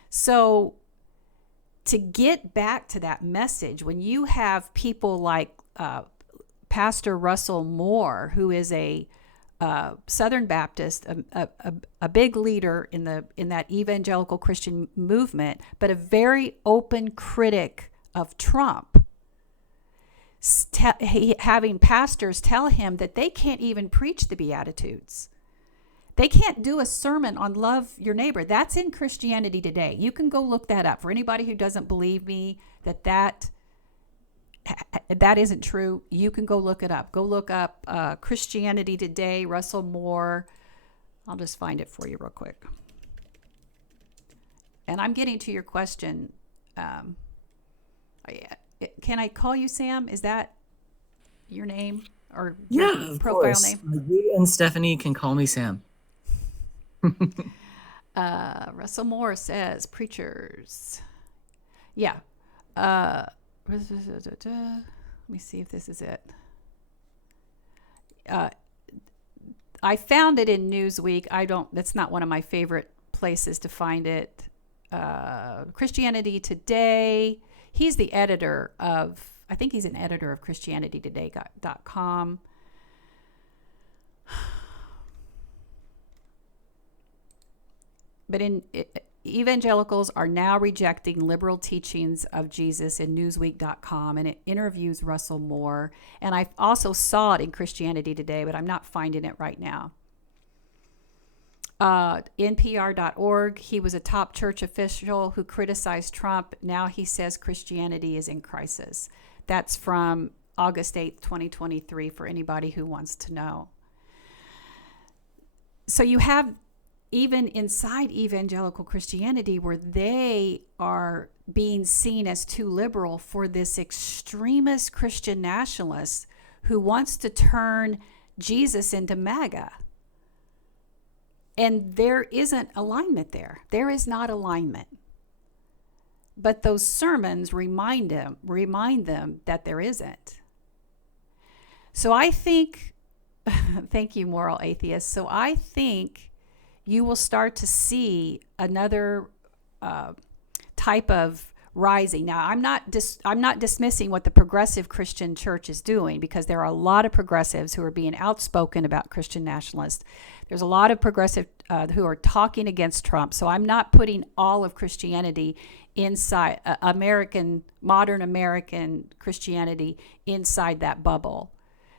So to get back to that message, when you have people like Pastor Russell Moore, who is a Southern Baptist, a big leader in that evangelical Christian movement, but a very open critic of Trump, having pastors tell him that they can't even preach the Beatitudes. They can't do a sermon on love your neighbor. That's in Christianity Today. You can go look that up. For anybody who doesn't believe me that isn't true, you can go look it up. Go look up Christianity Today, Russell Moore. I'll just find it for you real quick. And I'm getting to your question. Can I call you Sam? Is that your name or your profile course. name? You and Stephanie can call me Sam. Russell Moore says preachers. Yeah. Let me see if this is it. I found it in Newsweek. That's not one of my favorite places to find it. Christianity Today. He's the editor of, I think he's an editor of ChristianityToday.com. But evangelicals are now rejecting liberal teachings of Jesus in Newsweek.com, and it interviews Russell Moore. And I also saw it in Christianity Today, but I'm not finding it right now. NPR.org, he was a top church official who criticized Trump. Now he says Christianity is in crisis. That's from August 8th, 2023, for anybody who wants to know. So you have even inside evangelical Christianity where they are being seen as too liberal for this extremist Christian nationalist who wants to turn Jesus into MAGA. And there isn't alignment there. There is not alignment. But those sermons remind them that there isn't. So I think, thank you, moral atheist. So I think you will start to see another type of rising. Now, I'm not dismissing what the progressive Christian church is doing, because there are a lot of progressives who are being outspoken about Christian nationalists. There's a lot of progressive who are talking against Trump. So I'm not putting all of Christianity inside modern American Christianity inside that bubble.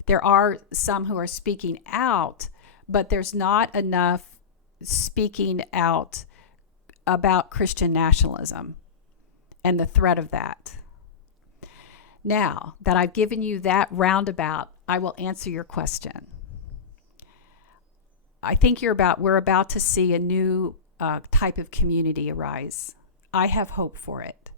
There are some who are speaking out, but there's not enough speaking out about Christian nationalism and the threat of that. Now that I've given you that roundabout, I will answer your question. I think we're about to see a new type of community arise. I have hope for it.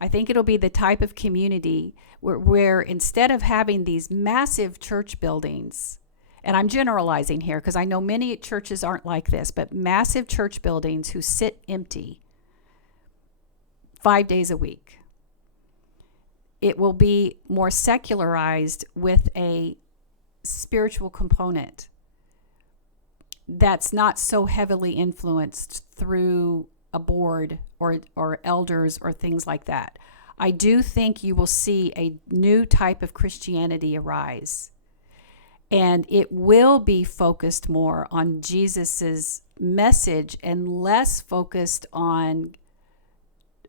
I think it'll be the type of community where instead of having these massive church buildings, and I'm generalizing here because I know many churches aren't like this, but massive church buildings who sit empty 5 days a week. It will be more secularized with a spiritual component that's not so heavily influenced through a board or elders or things like that. I do think you will see a new type of Christianity arise, and it will be focused more on Jesus's message and less focused on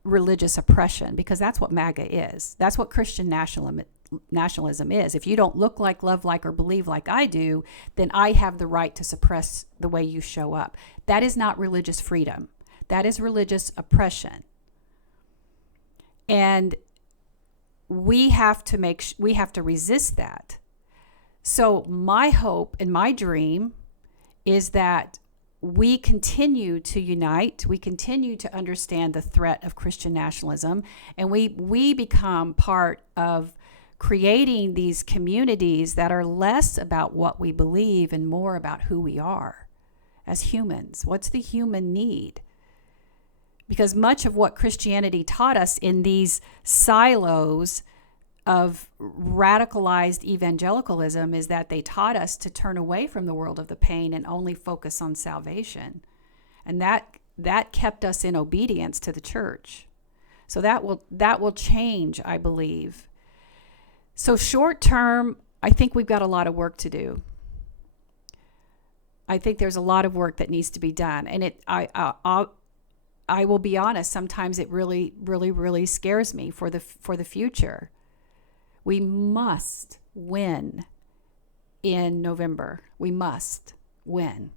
religious oppression, because that's what MAGA is. That's what Christian nationalism is. If you don't look like, love like, or believe like I do, then I have the right to suppress the way you show up. That is not religious freedom. That is religious oppression. And we have to resist that. So my hope and my dream is that we continue to unite, we continue to understand the threat of Christian nationalism, and we become part of creating these communities that are less about what we believe and more about who we are as humans. What's the human need? Because much of what Christianity taught us in these silos of radicalized evangelicalism is that they taught us to turn away from the world of the pain and only focus on salvation. And that kept us in obedience to the church. So that will change, I believe. So short term, I think we've got a lot of work to do. I think there's a lot of work that needs to be done. And I will be honest, sometimes it really, really, really scares me for the future. We must win in November. We must win.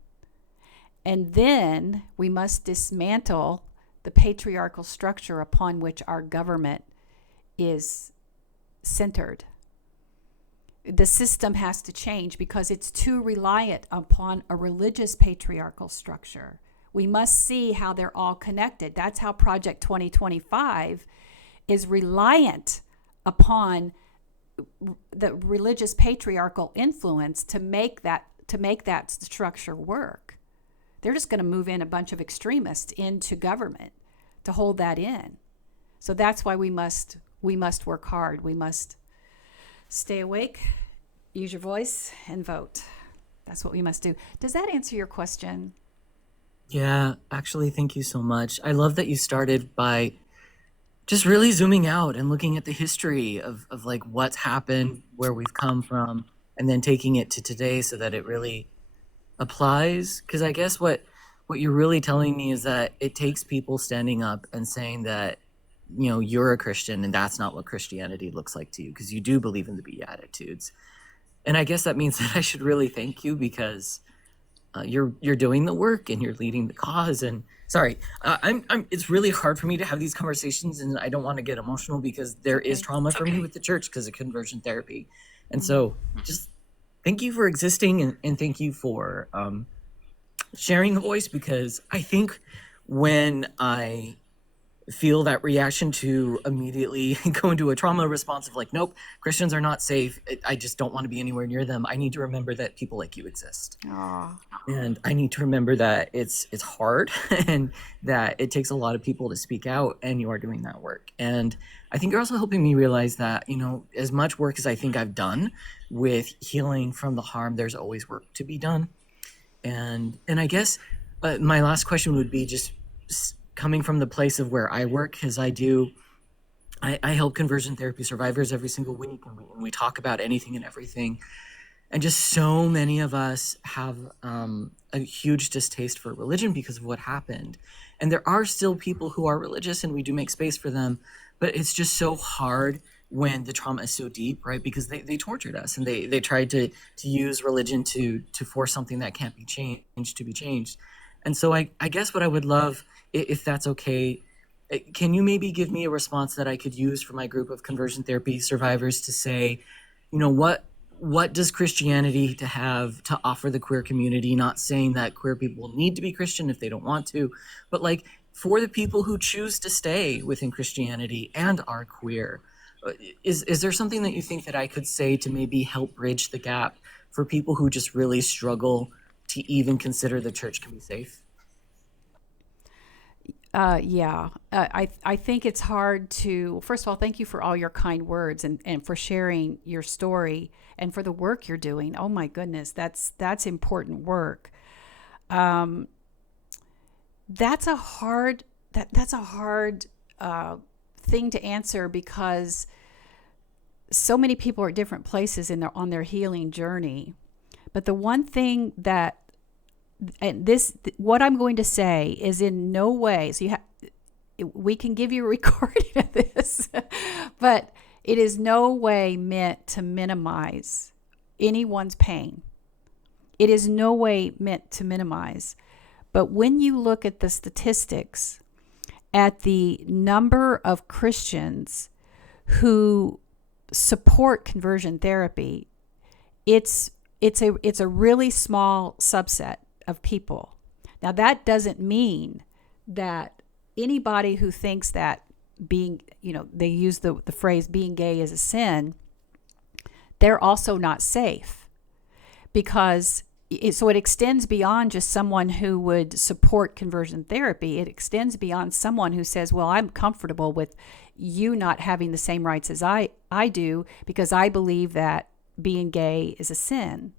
And then we must dismantle the patriarchal structure upon which our government is centered. The system has to change because it's too reliant upon a religious patriarchal structure. We must see how they're all connected. That's how Project 2025 is reliant upon the religious patriarchal influence to make that structure work. They're just going to move in a bunch of extremists into government to hold that in. So that's why we must work hard. We must stay awake, use your voice, and vote. That's what we must do. Does that answer your question? Yeah, actually, thank you so much. I love that you started by just really zooming out and looking at the history of like what's happened, where we've come from, and then taking it to today so that it really applies. Because I guess what you're really telling me is that it takes people standing up and saying that, you know, you're a Christian and that's not what Christianity looks like to you, because you do believe in the Beatitudes. And I guess that means that I should really thank you, because you're doing the work and you're leading the cause. And sorry, it's really hard for me to have these conversations, and I don't want to get emotional because there is trauma for me with the church because of conversion therapy. And so just thank you for existing, and thank you for sharing the voice, because I think when I feel that reaction to immediately go into a trauma response of like, nope, Christians are not safe, I just don't want to be anywhere near them, I need to remember that people like you exist. Aww. And I need to remember that it's hard and that it takes a lot of people to speak out, and you are doing that work. And I think you're also helping me realize that, you know, as much work as I think I've done with healing from the harm, there's always work to be done. And I guess my last question would be just coming from the place of where I work, because I help conversion therapy survivors every single week, and we talk about anything and everything. And just so many of us have a huge distaste for religion because of what happened. And there are still people who are religious, and we do make space for them, but it's just so hard when the trauma is so deep, right? Because they tortured us, and they tried to use religion to force something that can't be changed to be changed. And so I guess what I would love, if that's okay, can you maybe give me a response that I could use for my group of conversion therapy survivors to say, you know, what does Christianity to have to offer the queer community? Not saying that queer people need to be Christian if they don't want to, but like for the people who choose to stay within Christianity and are queer, is there something that you think that I could say to maybe help bridge the gap for people who just really struggle to even consider the church can be safe? Yeah, I think it's hard to. First of all, thank you for all your kind words and for sharing your story and for the work you're doing. Oh my goodness, that's important work. Um, that's a hard that's a hard thing to answer because so many people are at different places on their healing journey. But the one thing that and this what I'm going to say is in no way we can give you a recording of this, but it is no way meant to minimize anyone's pain. It is no way meant to minimize. But when you look at the statistics, at the number of Christians who support conversion therapy, it's a really small subset of people. Now that doesn't mean that anybody who thinks that being, they use the phrase being gay is a sin, they're also not safe because it extends beyond just someone who would support conversion therapy. It extends beyond someone who says, well, I'm comfortable with you not having the same rights as I do because I believe that being gay is a sin.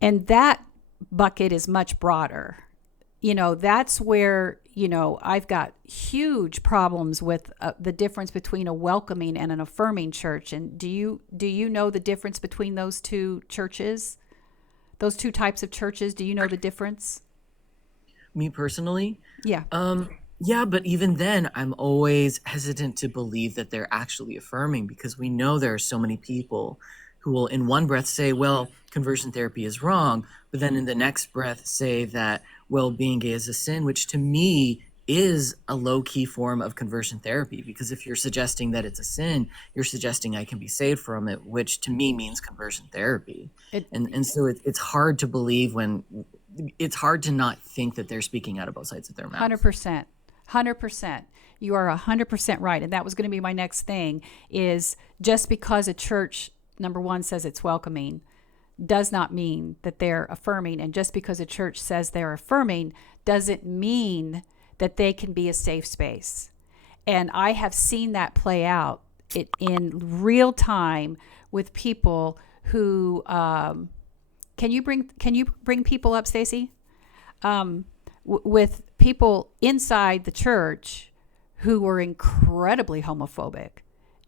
And that bucket is much broader. That's where, I've got huge problems with the difference between a welcoming and an affirming church. And do you know the difference between those two churches? Those two types of churches, do you know the difference? Me personally? Yeah. Yeah, but even then, I'm always hesitant to believe that they're actually affirming because we know there are so many people who will in one breath say, well, conversion therapy is wrong, but then in the next breath say that, well, being gay is a sin, which to me is a low-key form of conversion therapy, because if you're suggesting that it's a sin, you're suggesting I can be saved from it, which to me means conversion therapy. And so it's hard to believe it's hard to not think that they're speaking out of both sides of their mouth. 100%. You are 100% right. And that was going to be my next thing is just because a church, number one, says it's welcoming does not mean that they're affirming. And just because a church says they're affirming doesn't mean that they can be a safe space. And I have seen that play out in real time with people who, can you bring people up, Stacy? With people inside the church who were incredibly homophobic,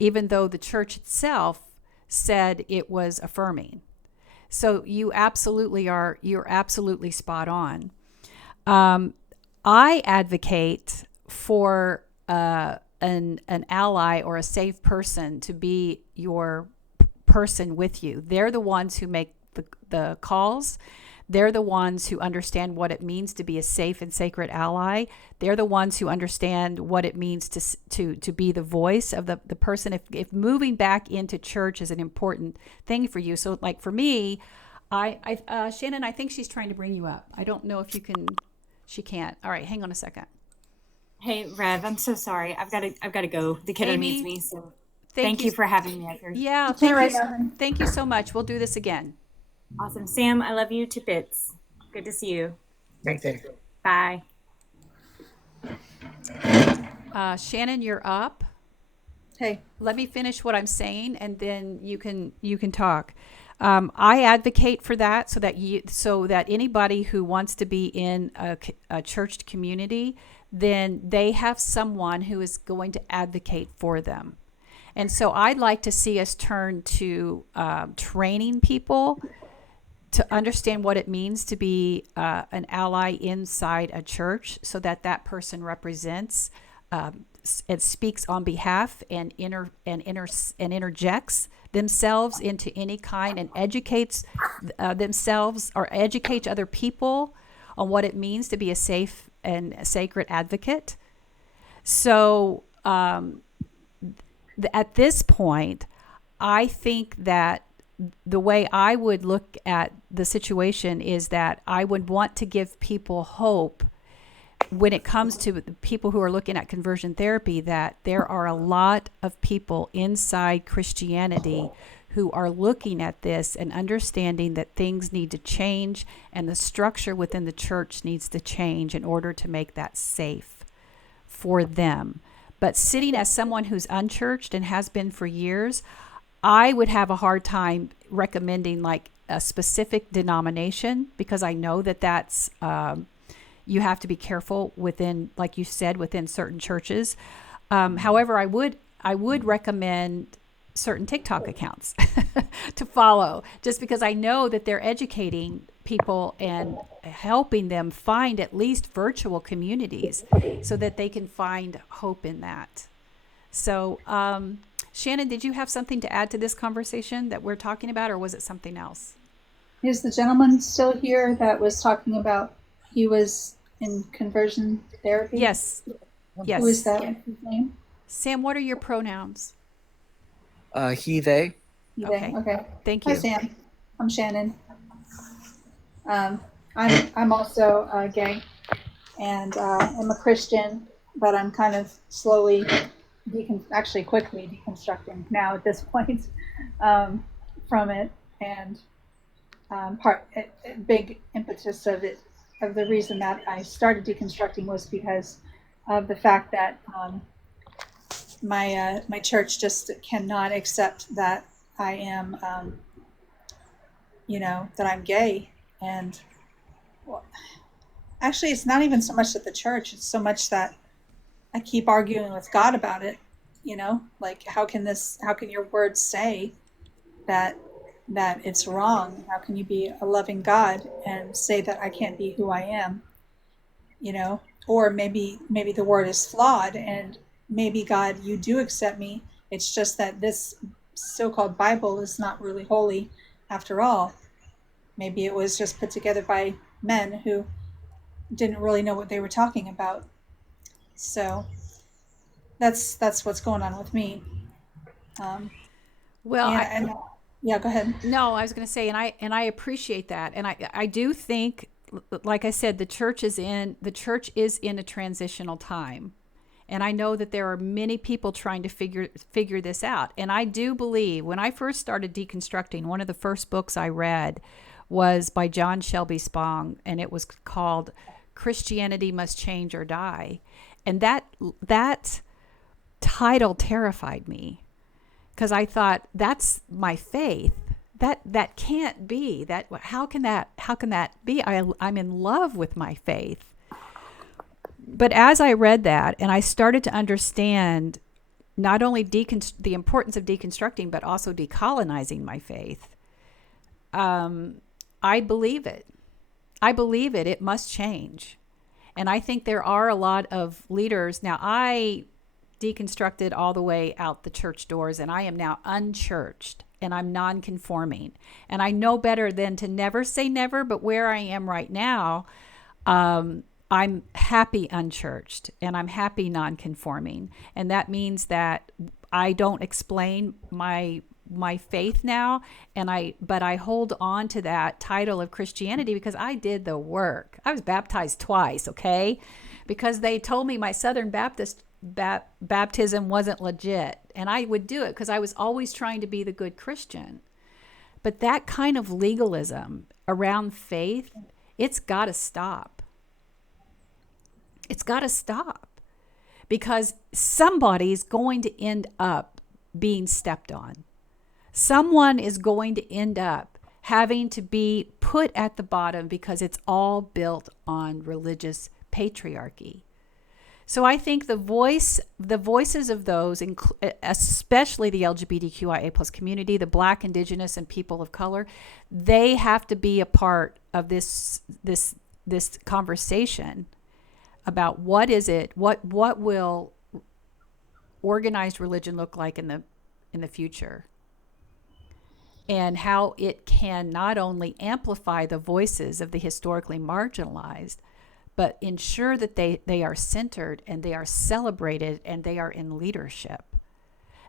even though the church itself said it was affirming. So you're absolutely spot on. I advocate for an ally or a safe person to be your person with you. They're the ones who make the calls. They're the ones who understand what it means to be a safe and sacred ally. They're the ones who understand what it means to be the voice of the person. If moving back into church is an important thing for you. So like for me, Shannon, I think she's trying to bring you up. I don't know if you can. She can't. All right, hang on a second. Hey, Rev, I'm so sorry. I've got to go. The kiddo Amy, needs me. So thank you for having me up here. Yeah, thank you so much. We'll do this again. Awesome. Sam, I love you to bits. Good to see you. Right there. Bye. Shannon, you're up. Hey. Let me finish what I'm saying, and then you can talk. I advocate for that so that anybody who wants to be in a church community, then they have someone who is going to advocate for them. And so I'd like to see us turn to training people to understand what it means to be an ally inside a church, so that person represents and speaks on behalf and interjects themselves into any kind and educates themselves or educates other people on what it means to be a safe and sacred advocate. So at this point, I think that the way I would look at the situation is that I would want to give people hope when it comes to the people who are looking at conversion therapy, that there are a lot of people inside Christianity who are looking at this and understanding that things need to change and the structure within the church needs to change in order to make that safe. for them. But sitting as someone who's unchurched and has been for years, I would have a hard time recommending like a specific denomination, because I know that that's you have to be careful within, like you said, within certain churches. However, I would recommend certain TikTok accounts to follow, just because I know that they're educating people and helping them find at least virtual communities so that they can find hope in that. So, Shannon, did you have something to add to this conversation that we're talking about, or was it something else? Is the gentleman still here that was talking about he was in conversion therapy? Yes. Yes. Who is that? What's his name? Sam, what are your pronouns? He, they. Okay. Okay. Thank you. Hi, Sam. I'm Shannon. I'm also gay, and I'm a Christian, but I'm kind of slowly, actually quickly deconstructing now at this point from it, and a big impetus of the reason that I started deconstructing was because of the fact that my church just cannot accept that I am, that I'm gay. And well, actually, it's not even so much that the church, it's so much that I keep arguing with God about it. Like, how can your words say that it's wrong? How can you be a loving God and say that I can't be who I am? Or maybe the word is flawed, and maybe, God, you do accept me. It's just that this so-called Bible is not really holy after all. Maybe it was just put together by men who didn't really know what they were talking about. So that's what's going on with me. Well, yeah, go ahead. No, I was going to say, and I appreciate that, and I do think, like I said, the church is in a transitional time, and I know that there are many people trying to figure this out. And I do believe, when I first started deconstructing, one of the first books I read was by John Shelby Spong, and it was called "Christianity Must Change or Die," and that title terrified me, because I thought, that's my faith. That can't be. How can that be? I'm in love with my faith. But as I read that, and I started to understand not only the importance of deconstructing, but also decolonizing my faith, I believe it. I believe it. It must change. And I think there are a lot of leaders. Now, I deconstructed all the way out the church doors, and I am now unchurched, and I'm non-conforming. And I know better than to never say never, but where I am right now, I'm happy unchurched, and I'm happy non-conforming. And that means that I don't explain my faith now, but I hold on to that title of Christianity because I did the work. I was baptized twice, okay? Because they told me my Southern Baptist baptism wasn't legit, and I would do it because I was always trying to be the good Christian. But that kind of legalism around faith, it's got to stop. It's got to stop, because somebody's going to end up being stepped on. Someone is going to end up having to be put at the bottom, because it's all built on religious patriarchy. So I think the voices of those, especially the LGBTQIA plus community, the Black, Indigenous, and people of color, they have to be a part of this conversation about what will organized religion look like in the future, and how it can not only amplify the voices of the historically marginalized, but ensure that they are centered and they are celebrated and they are in leadership.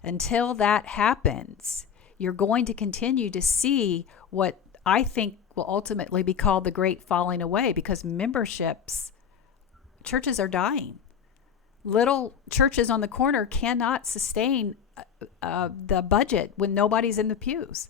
Until that happens, you're going to continue to see what I think will ultimately be called the great falling away, because churches are dying. Little churches on the corner cannot sustain the budget when nobody's in the pews.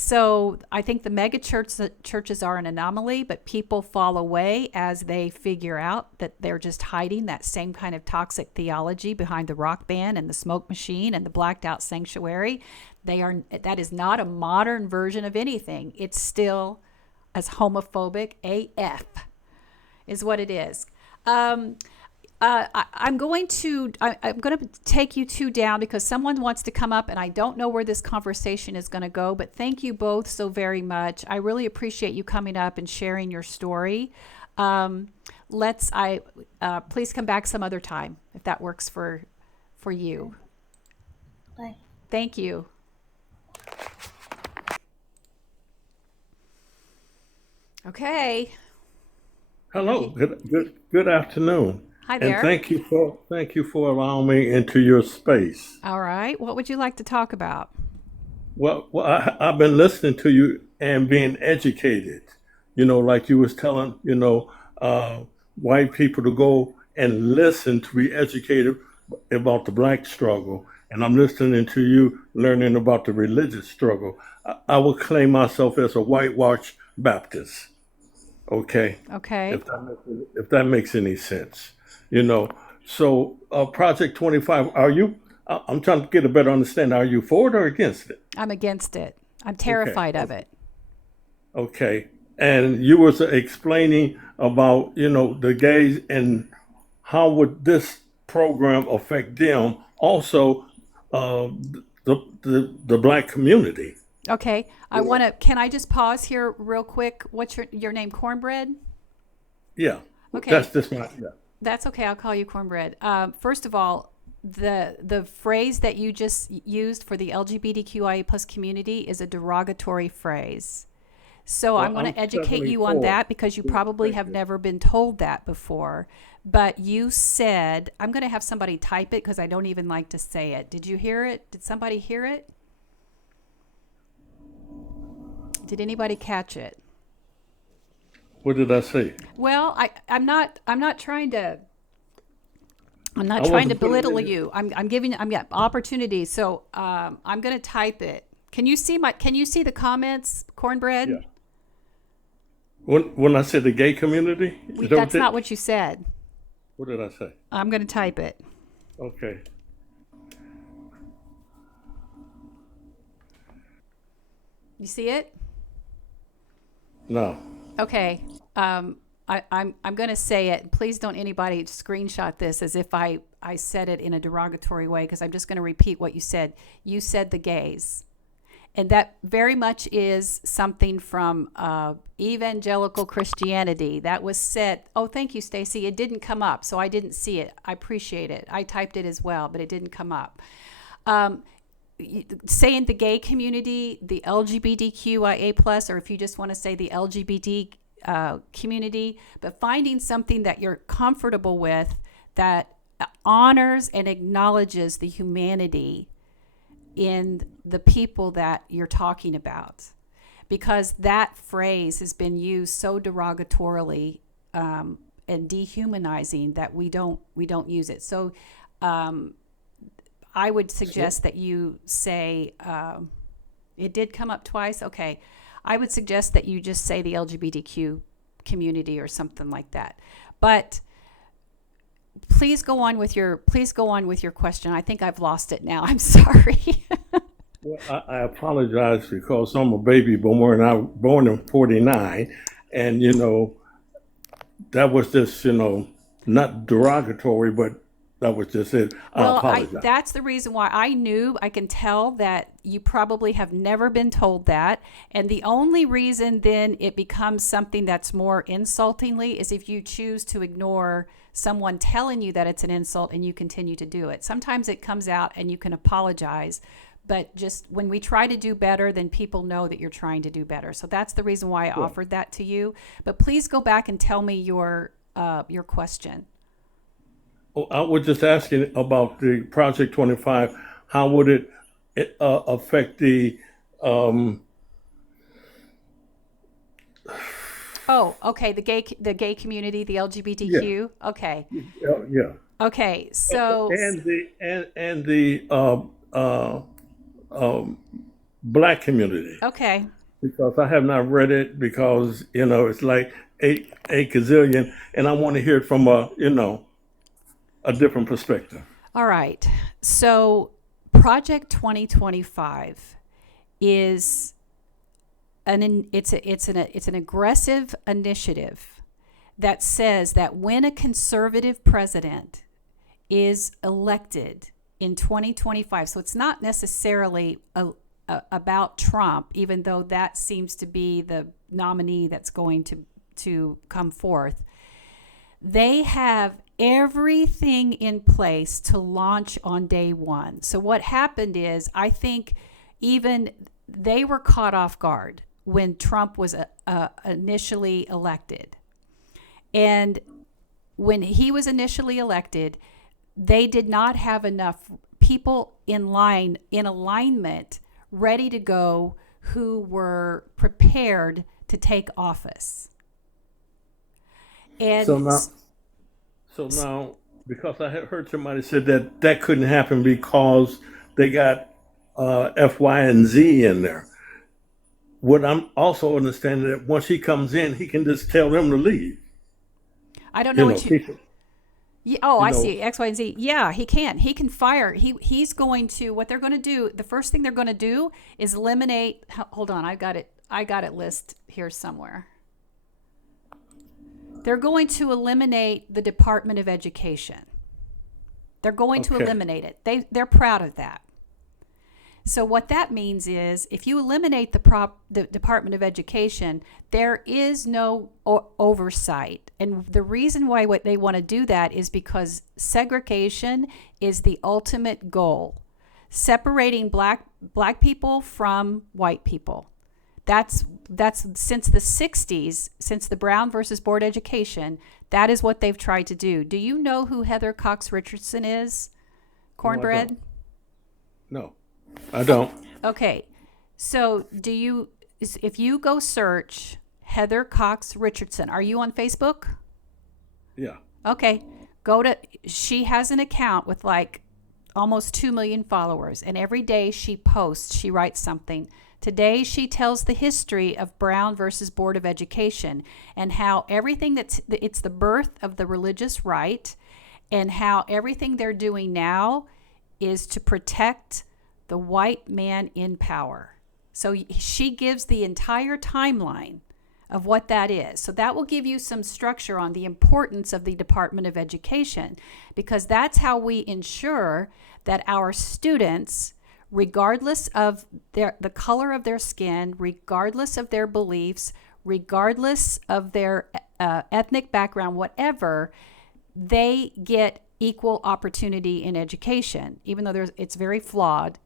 So I think the churches are an anomaly, but people fall away as they figure out that they're just hiding that same kind of toxic theology behind the rock band and the smoke machine and the blacked out sanctuary. That is not a modern version of anything. It's still as homophobic AF is what it is. I'm going to take you two down because someone wants to come up, and I don't know where this conversation is going to go. But thank you both so very much. I really appreciate you coming up and sharing your story. Please come back some other time if that works for you. Bye. Thank you. Okay. Hello. Good afternoon. Hi And there. thank you for allowing me into your space. All right. What would you like to talk about? Well, I've been listening to you and being educated. Like you was telling, white people to go and listen to be educated about the black struggle. And I'm listening to you learning about the religious struggle. I would claim myself as a whitewashed Baptist. Okay. Okay. If that makes any sense. So Project 25, I'm trying to get a better understanding. Are you for it or against it? I'm against it. I'm terrified of it. Okay. And you was explaining about, the gays and how would this program affect them? Also, the black community. Okay. Can I just pause here real quick? What's your name? Cornbread? Yeah. Okay. That's just my, yeah. That's okay. I'll call you Cornbread. First of all, the phrase that you just used for the LGBTQIA plus community is a derogatory phrase. So Well, I'm going I'm to educate you on 74. that because you probably Thank have you. never been told that before. But you said, I'm going to have somebody type it because I don't even like to say it. Did you hear it? Did somebody hear it? Did anybody catch it? What did I say? Well, I'm not trying to I trying to wasn't putting belittle it in- you. I'm got opportunity. So I'm gonna type it. Can you see the comments, Cornbread? Yeah. When I said the gay community, is that That's what not what you said. What did I say? I'm gonna type it. Okay. You see it? No. Okay. I'm going to say it. Please don't anybody screenshot this as if I said it in a derogatory way because I'm just going to repeat what you said. You said the gays. And that very much is something from evangelical Christianity that was said. Oh, thank you, Stacy. It didn't come up, so I didn't see it. I appreciate it. I typed it as well, but it didn't come up. Saying the gay community, the LGBTQIA plus, or if you just want to say the LGBT community, but finding something that you're comfortable with that honors and acknowledges the humanity in the people that you're talking about, because that phrase has been used so derogatorily and dehumanizing that we don't use it. So I would suggest that you say, it did come up twice. Okay. I would suggest that you just say the LGBTQ community or something like that. But please go on with your question. I think I've lost it now. I'm sorry. Well, I apologize because I'm a baby boomer and I was born in '49, and that was just not derogatory, but that was just it. I apologize. That's the reason why I can tell that you probably have never been told that. And the only reason then it becomes something that's more insultingly is if you choose to ignore someone telling you that it's an insult and you continue to do it. Sometimes it comes out and you can apologize, but just when we try to do better, then people know that you're trying to do better. So that's the reason why I offered that to you. But please go back and tell me your question. I was just asking about the Project 25. How would it affect the? Oh, okay. The gay community, the LGBTQ. Yeah. Okay. Yeah. Okay. So And the black community, Okay. because I have not read it, because it's like a gazillion, and I want to hear it from a different perspective. All right. So Project 2025 is it's an aggressive initiative that says that when a conservative president is elected in 2025, so it's not necessarily about Trump, even though that seems to be the nominee that's going to come forth. They have everything in place to launch on day one. So what happened is, I think even they were caught off guard when Trump was initially elected. And when he was initially elected, they did not have enough people in alignment, ready to go, who were prepared to take office. And So now, because I had heard somebody said that couldn't happen because they got F, Y, and Z in there. What I'm also understanding, that once he comes in, he can just tell them to leave. I don't know what you. People. Yeah, oh, I know. see. X, Y, and Z. Yeah, he can. He can fire. He's going to. What they're going to do. The first thing they're going to do is eliminate. Hold on, I got it list here somewhere. They're going to eliminate the Department of Education. They're going to Okay. eliminate it. They're proud of that. So what that means is, if you eliminate the Department of Education, there is no oversight. And the reason why what they want to do that is because segregation is the ultimate goal. Separating black people from white people. That's since the 60s, since the Brown versus Board Education, that is what they've tried to do. Do you know who Heather Cox Richardson is? Cornbread? No, I don't. Okay. So if you go search Heather Cox Richardson, are you on Facebook? Yeah. Okay. She has an account with like almost 2 million followers, and every day she writes something. Today, she tells the history of Brown versus Board of Education, and how it's the birth of the religious right, and how everything they're doing now is to protect the white man in power. So she gives the entire timeline of what that is. So that will give you some structure on the importance of the Department of Education, because that's how we ensure that our students, regardless of the color of their skin, regardless of their beliefs, regardless of their ethnic background, whatever, they get equal opportunity in education, even though it's very flawed.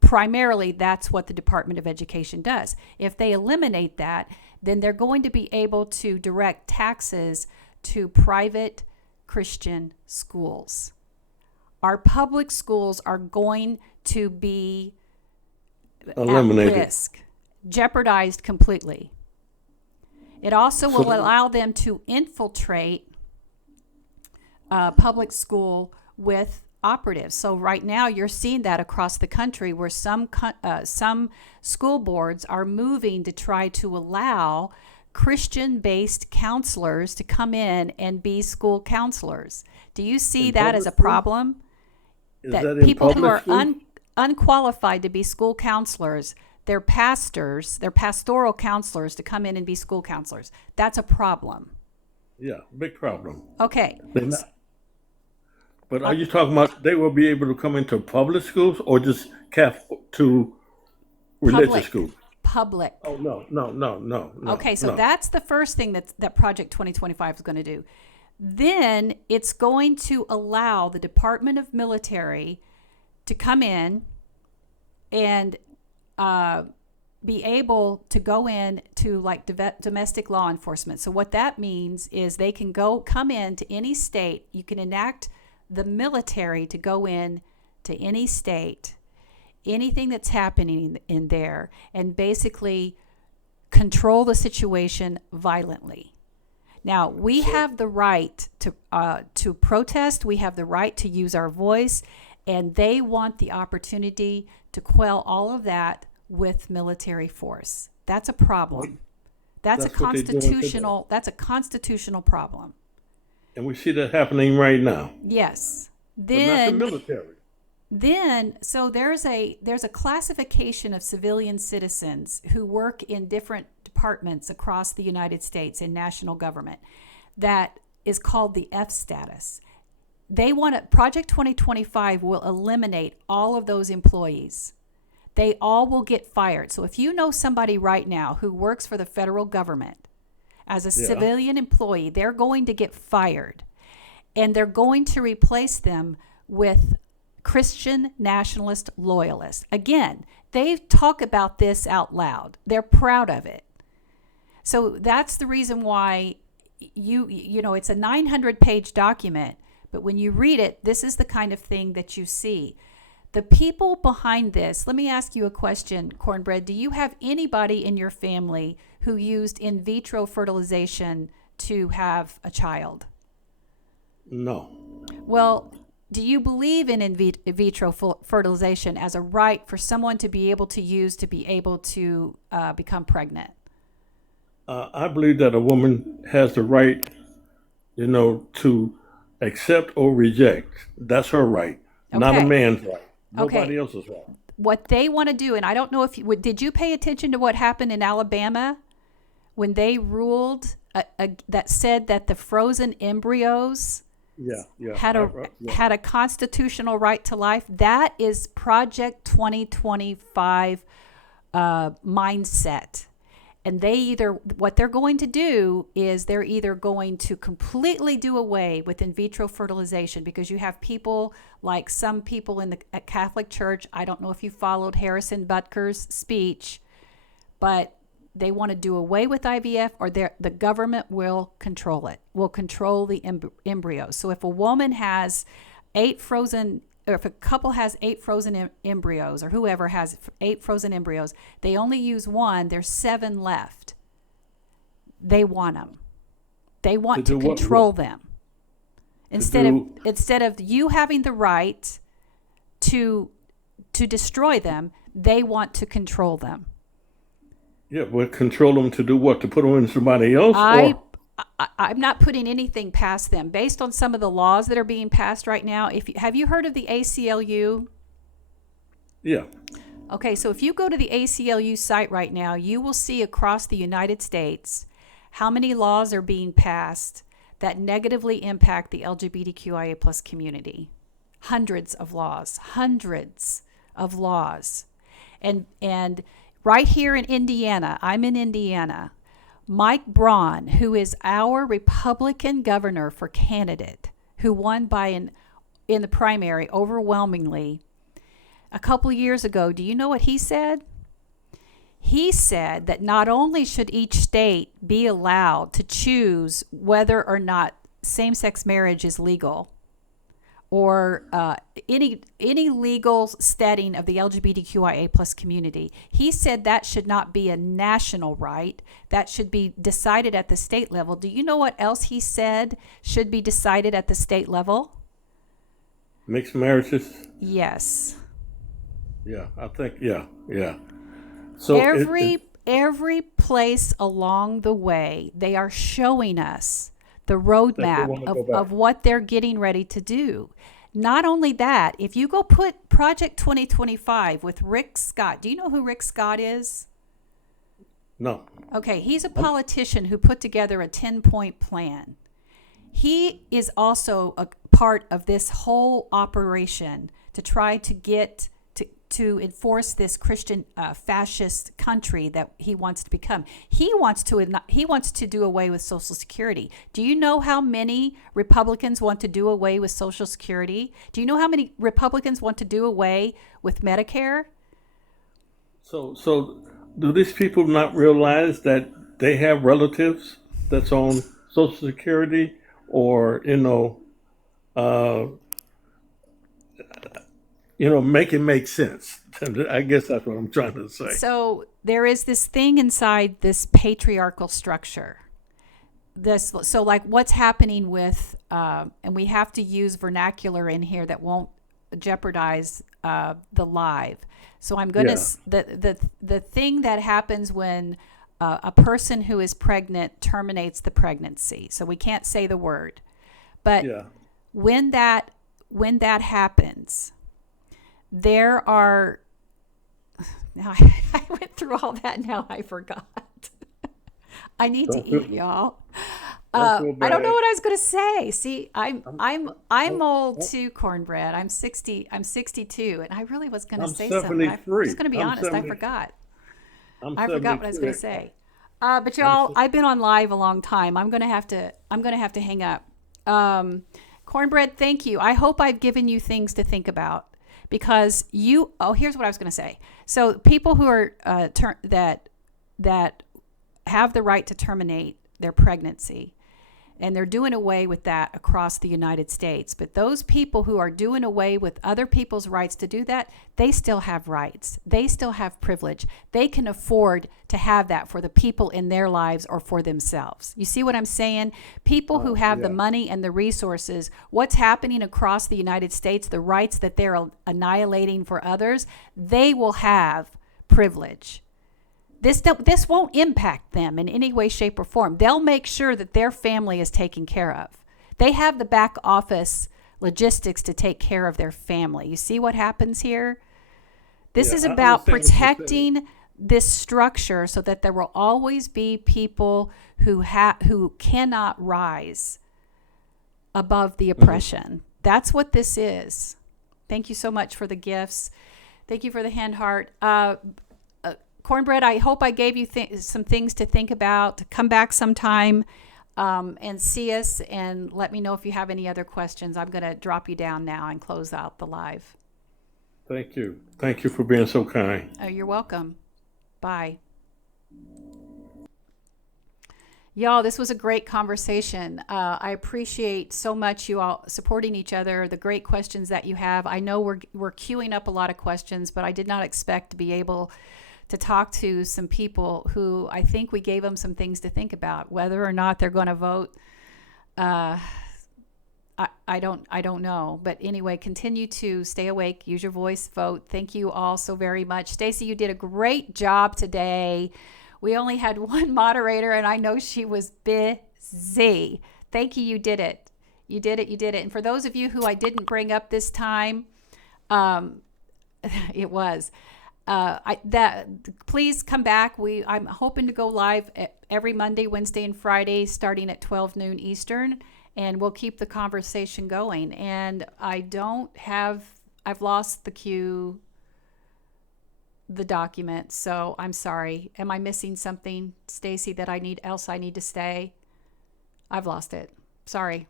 Primarily, that's what the Department of Education does. If they eliminate that, then they're going to be able to direct taxes to private Christian schools. Our public schools are going to be Eliminated. at risk, jeopardized completely. It also will allow them to infiltrate public school with operatives. So right now you're seeing that across the country, where some school boards are moving to try to allow Christian-based counselors to come in and be school counselors. Do you see that as a problem? Is That that in people who are public school? unqualified to be school counselors, they're pastors, they're pastoral counselors, to come in and be school counselors. That's a problem. Yeah, big problem. Okay. They're not. But are you talking about they will be able to come into public schools, or just to religious Public. schools? Public. Oh, no. Okay, so no. that's the first thing that Project 2025 is going to do. Then it's going to allow the Department of Military to come in and be able to go in to like domestic law enforcement. So what that means is they can come in to any state. You can enact the military to go in to any state, anything that's happening in there, and basically control the situation violently. Now, we have the right to protest. We have the right to use our voice, and they want the opportunity to quell all of that with military force. That's a problem. That's That's what they're doing today. that's a constitutional problem. And we see that happening right now. Yes. But not the Then military. so there's a classification of civilian citizens who work in different departments across the United States in national government that is called the F status. They want Project 2025 will eliminate all of those employees. They all will get fired. So if you know somebody right now who works for the federal government as a civilian employee, they're going to get fired. And they're going to replace them with Christian nationalist loyalists. Again, they talk about this out loud. They're proud of it. So that's the reason why you know, it's a 900-page document, but when you read it, this is the kind of thing that you see. The people behind this, let me ask you a question, Cornbread. Do you have anybody in your family who used in vitro fertilization to have a child? No. Well, do you believe in vitro fertilization as a right for someone to be able to use to be able to become pregnant? I believe that a woman has the right, you know, to accept or reject. That's her right, not a Okay. man's right. Okay. Nobody else's right. What they want to do, and I don't know if did you pay attention to what happened in Alabama when they ruled that said that the frozen embryos had a constitutional right to life? That is Project 2025 mindset. And what they're going to do is they're either going to completely do away with in vitro fertilization, because you have people like some people in the Catholic Church. I don't know if you followed Harrison Butker's speech, but they want to do away with IVF, or the government will control it, will control the embryos. So if a woman has or if a couple has 8 frozen embryos, or whoever has 8 frozen embryos, they only use one, there's 7 left. They want them. They want to control them. Instead of you having the right to destroy them, they want to control them. Yeah, but control them to do what? To put them in somebody else? I'm not putting anything past them based on some of the laws that are being passed right now. Have you heard of the ACLU? Yeah. Okay, so if you go to the ACLU site right now, you will see across the United States how many laws are being passed that negatively impact the LGBTQIA plus community. Hundreds of laws. And right here in Indiana, I'm in Indiana, Mike Braun, who is our Republican governor for candidate, who won in the primary overwhelmingly a couple of years ago, do you know what he said? He said that not only should each state be allowed to choose whether or not same-sex marriage is legal, or any legal setting of the LGBTQIA plus community. He said that should not be a national right. That should be decided at the state level. Do you know what else he said should be decided at the state level? Mixed marriages? Yes. Yeah, I think, yeah. So every place along the way, they are showing us the roadmap of what they're getting ready to do. Not only that, if you go put Project 2025 with Rick Scott, do you know who Rick Scott is? No. Okay, he's a politician who put together a 10-point plan. He is also a part of this whole operation to try to get to enforce this Christian fascist country that he wants to become. He wants to do away with Social Security. Do you know how many Republicans want to do away with Social Security? Do you know how many Republicans want to do away with Medicare? So do these people not realize that they have relatives that's on Social Security, or make it make sense? I guess that's what I'm trying to say. So there is this thing inside this patriarchal structure. So like what's happening with, and we have to use vernacular in here that won't jeopardize the live. So I'm going to Yeah. the thing that happens when a person who is pregnant terminates the pregnancy. So we can't say the word, but Yeah. when that happens, there are now I went through all that. Now I forgot. I need to Don't feel, eat, y'all. don't feel I don't know bad. what I was going to say. See, I'm old I'm too, Cornbread. I'm 60. I'm 62, and I really was going to I'm say something. But I'm just 73. going to be I'm honest. I 70. forgot. I'm I forgot what I was 72. going to say. But I'm y'all, se- I've been on live a long time. I'm going to have to hang up. Cornbread, thank you. I hope I've given you things to think about because here's what I was going to say. So people who are that have the right to terminate their pregnancy, and they're doing away with that across the United States. But those people who are doing away with other people's rights to do that, they still have rights. They still have privilege. They can afford to have that for the people in their lives or for themselves. You see what I'm saying? People who have the yeah. money and the resources, what's happening across the United States, the rights that they're annihilating for others, they will have privilege. This won't impact them in any way, shape, or form. They'll make sure that their family is taken care of. They have the back office logistics to take care of their family. You see what happens here? This Yeah. is I about understand what you're saying. protecting this structure so that there will always be people who cannot rise above the oppression. That's what this is. Thank you so much for the gifts. Thank you for the hand heart. Cornbread, I hope I gave you some things to think about. Come back sometime and see us and let me know if you have any other questions. I'm going to drop you down now and close out the live. Thank you. Thank you for being so kind. Oh, you're welcome. Bye. Y'all, this was a great conversation. I appreciate so much you all supporting each other, the great questions that you have. I know we're queuing up a lot of questions, but I did not expect to be able to talk to some people who I think we gave them some things to think about. Whether or not they're going to vote, I don't know. But anyway, continue to stay awake, use your voice, vote. Thank you all so very much. Stacy, you did a great job today. We only had one moderator, and I know she was busy. Thank you. You did it. You did it. You did it. And for those of you who I didn't bring up this time, it was. Please come back. I'm hoping to go live every Monday, Wednesday, and Friday, starting at 12 noon Eastern, and we'll keep the conversation going. And I've lost the document, so I'm sorry. Am I missing something, Stacy, that I need to say? I've lost it. Sorry.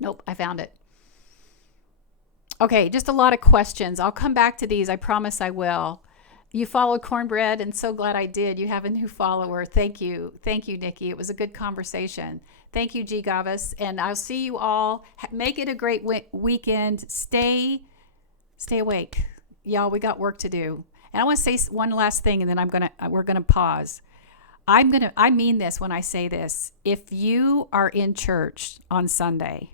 Nope, I found it. Okay, just a lot of questions. I'll come back to these. I promise I will. You followed Cornbread, and so glad I did. You have a new follower. Thank you. Thank you, Nikki. It was a good conversation. Thank you, G. Gavas. And I'll see you all. Make it a great weekend. Stay awake. Y'all, we got work to do. And I want to say one last thing, and then we're going to pause. I mean this when I say this. If you are in church on Sunday,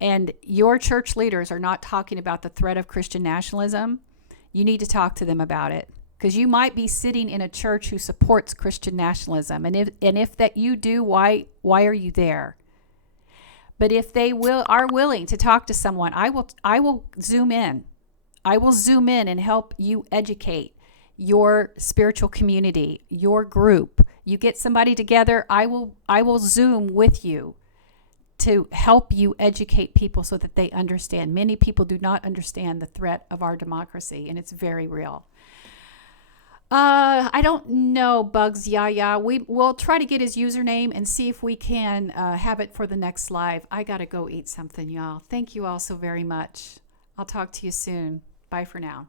and your church leaders are not talking about the threat of Christian nationalism, you need to talk to them about it, because you might be sitting in a church who supports Christian nationalism. And if that you do, why are you there? But if they are willing to talk to someone, I will zoom in. I will zoom in and help you educate your spiritual community, your group. You get somebody together, I will Zoom with you to help you educate people so that they understand. Many people do not understand the threat of our democracy, and it's very real. I don't know, Bugs Yaya. We'll try to get his username and see if we can have it for the next live. I got to go eat something, y'all. Thank you all so very much. I'll talk to you soon. Bye for now.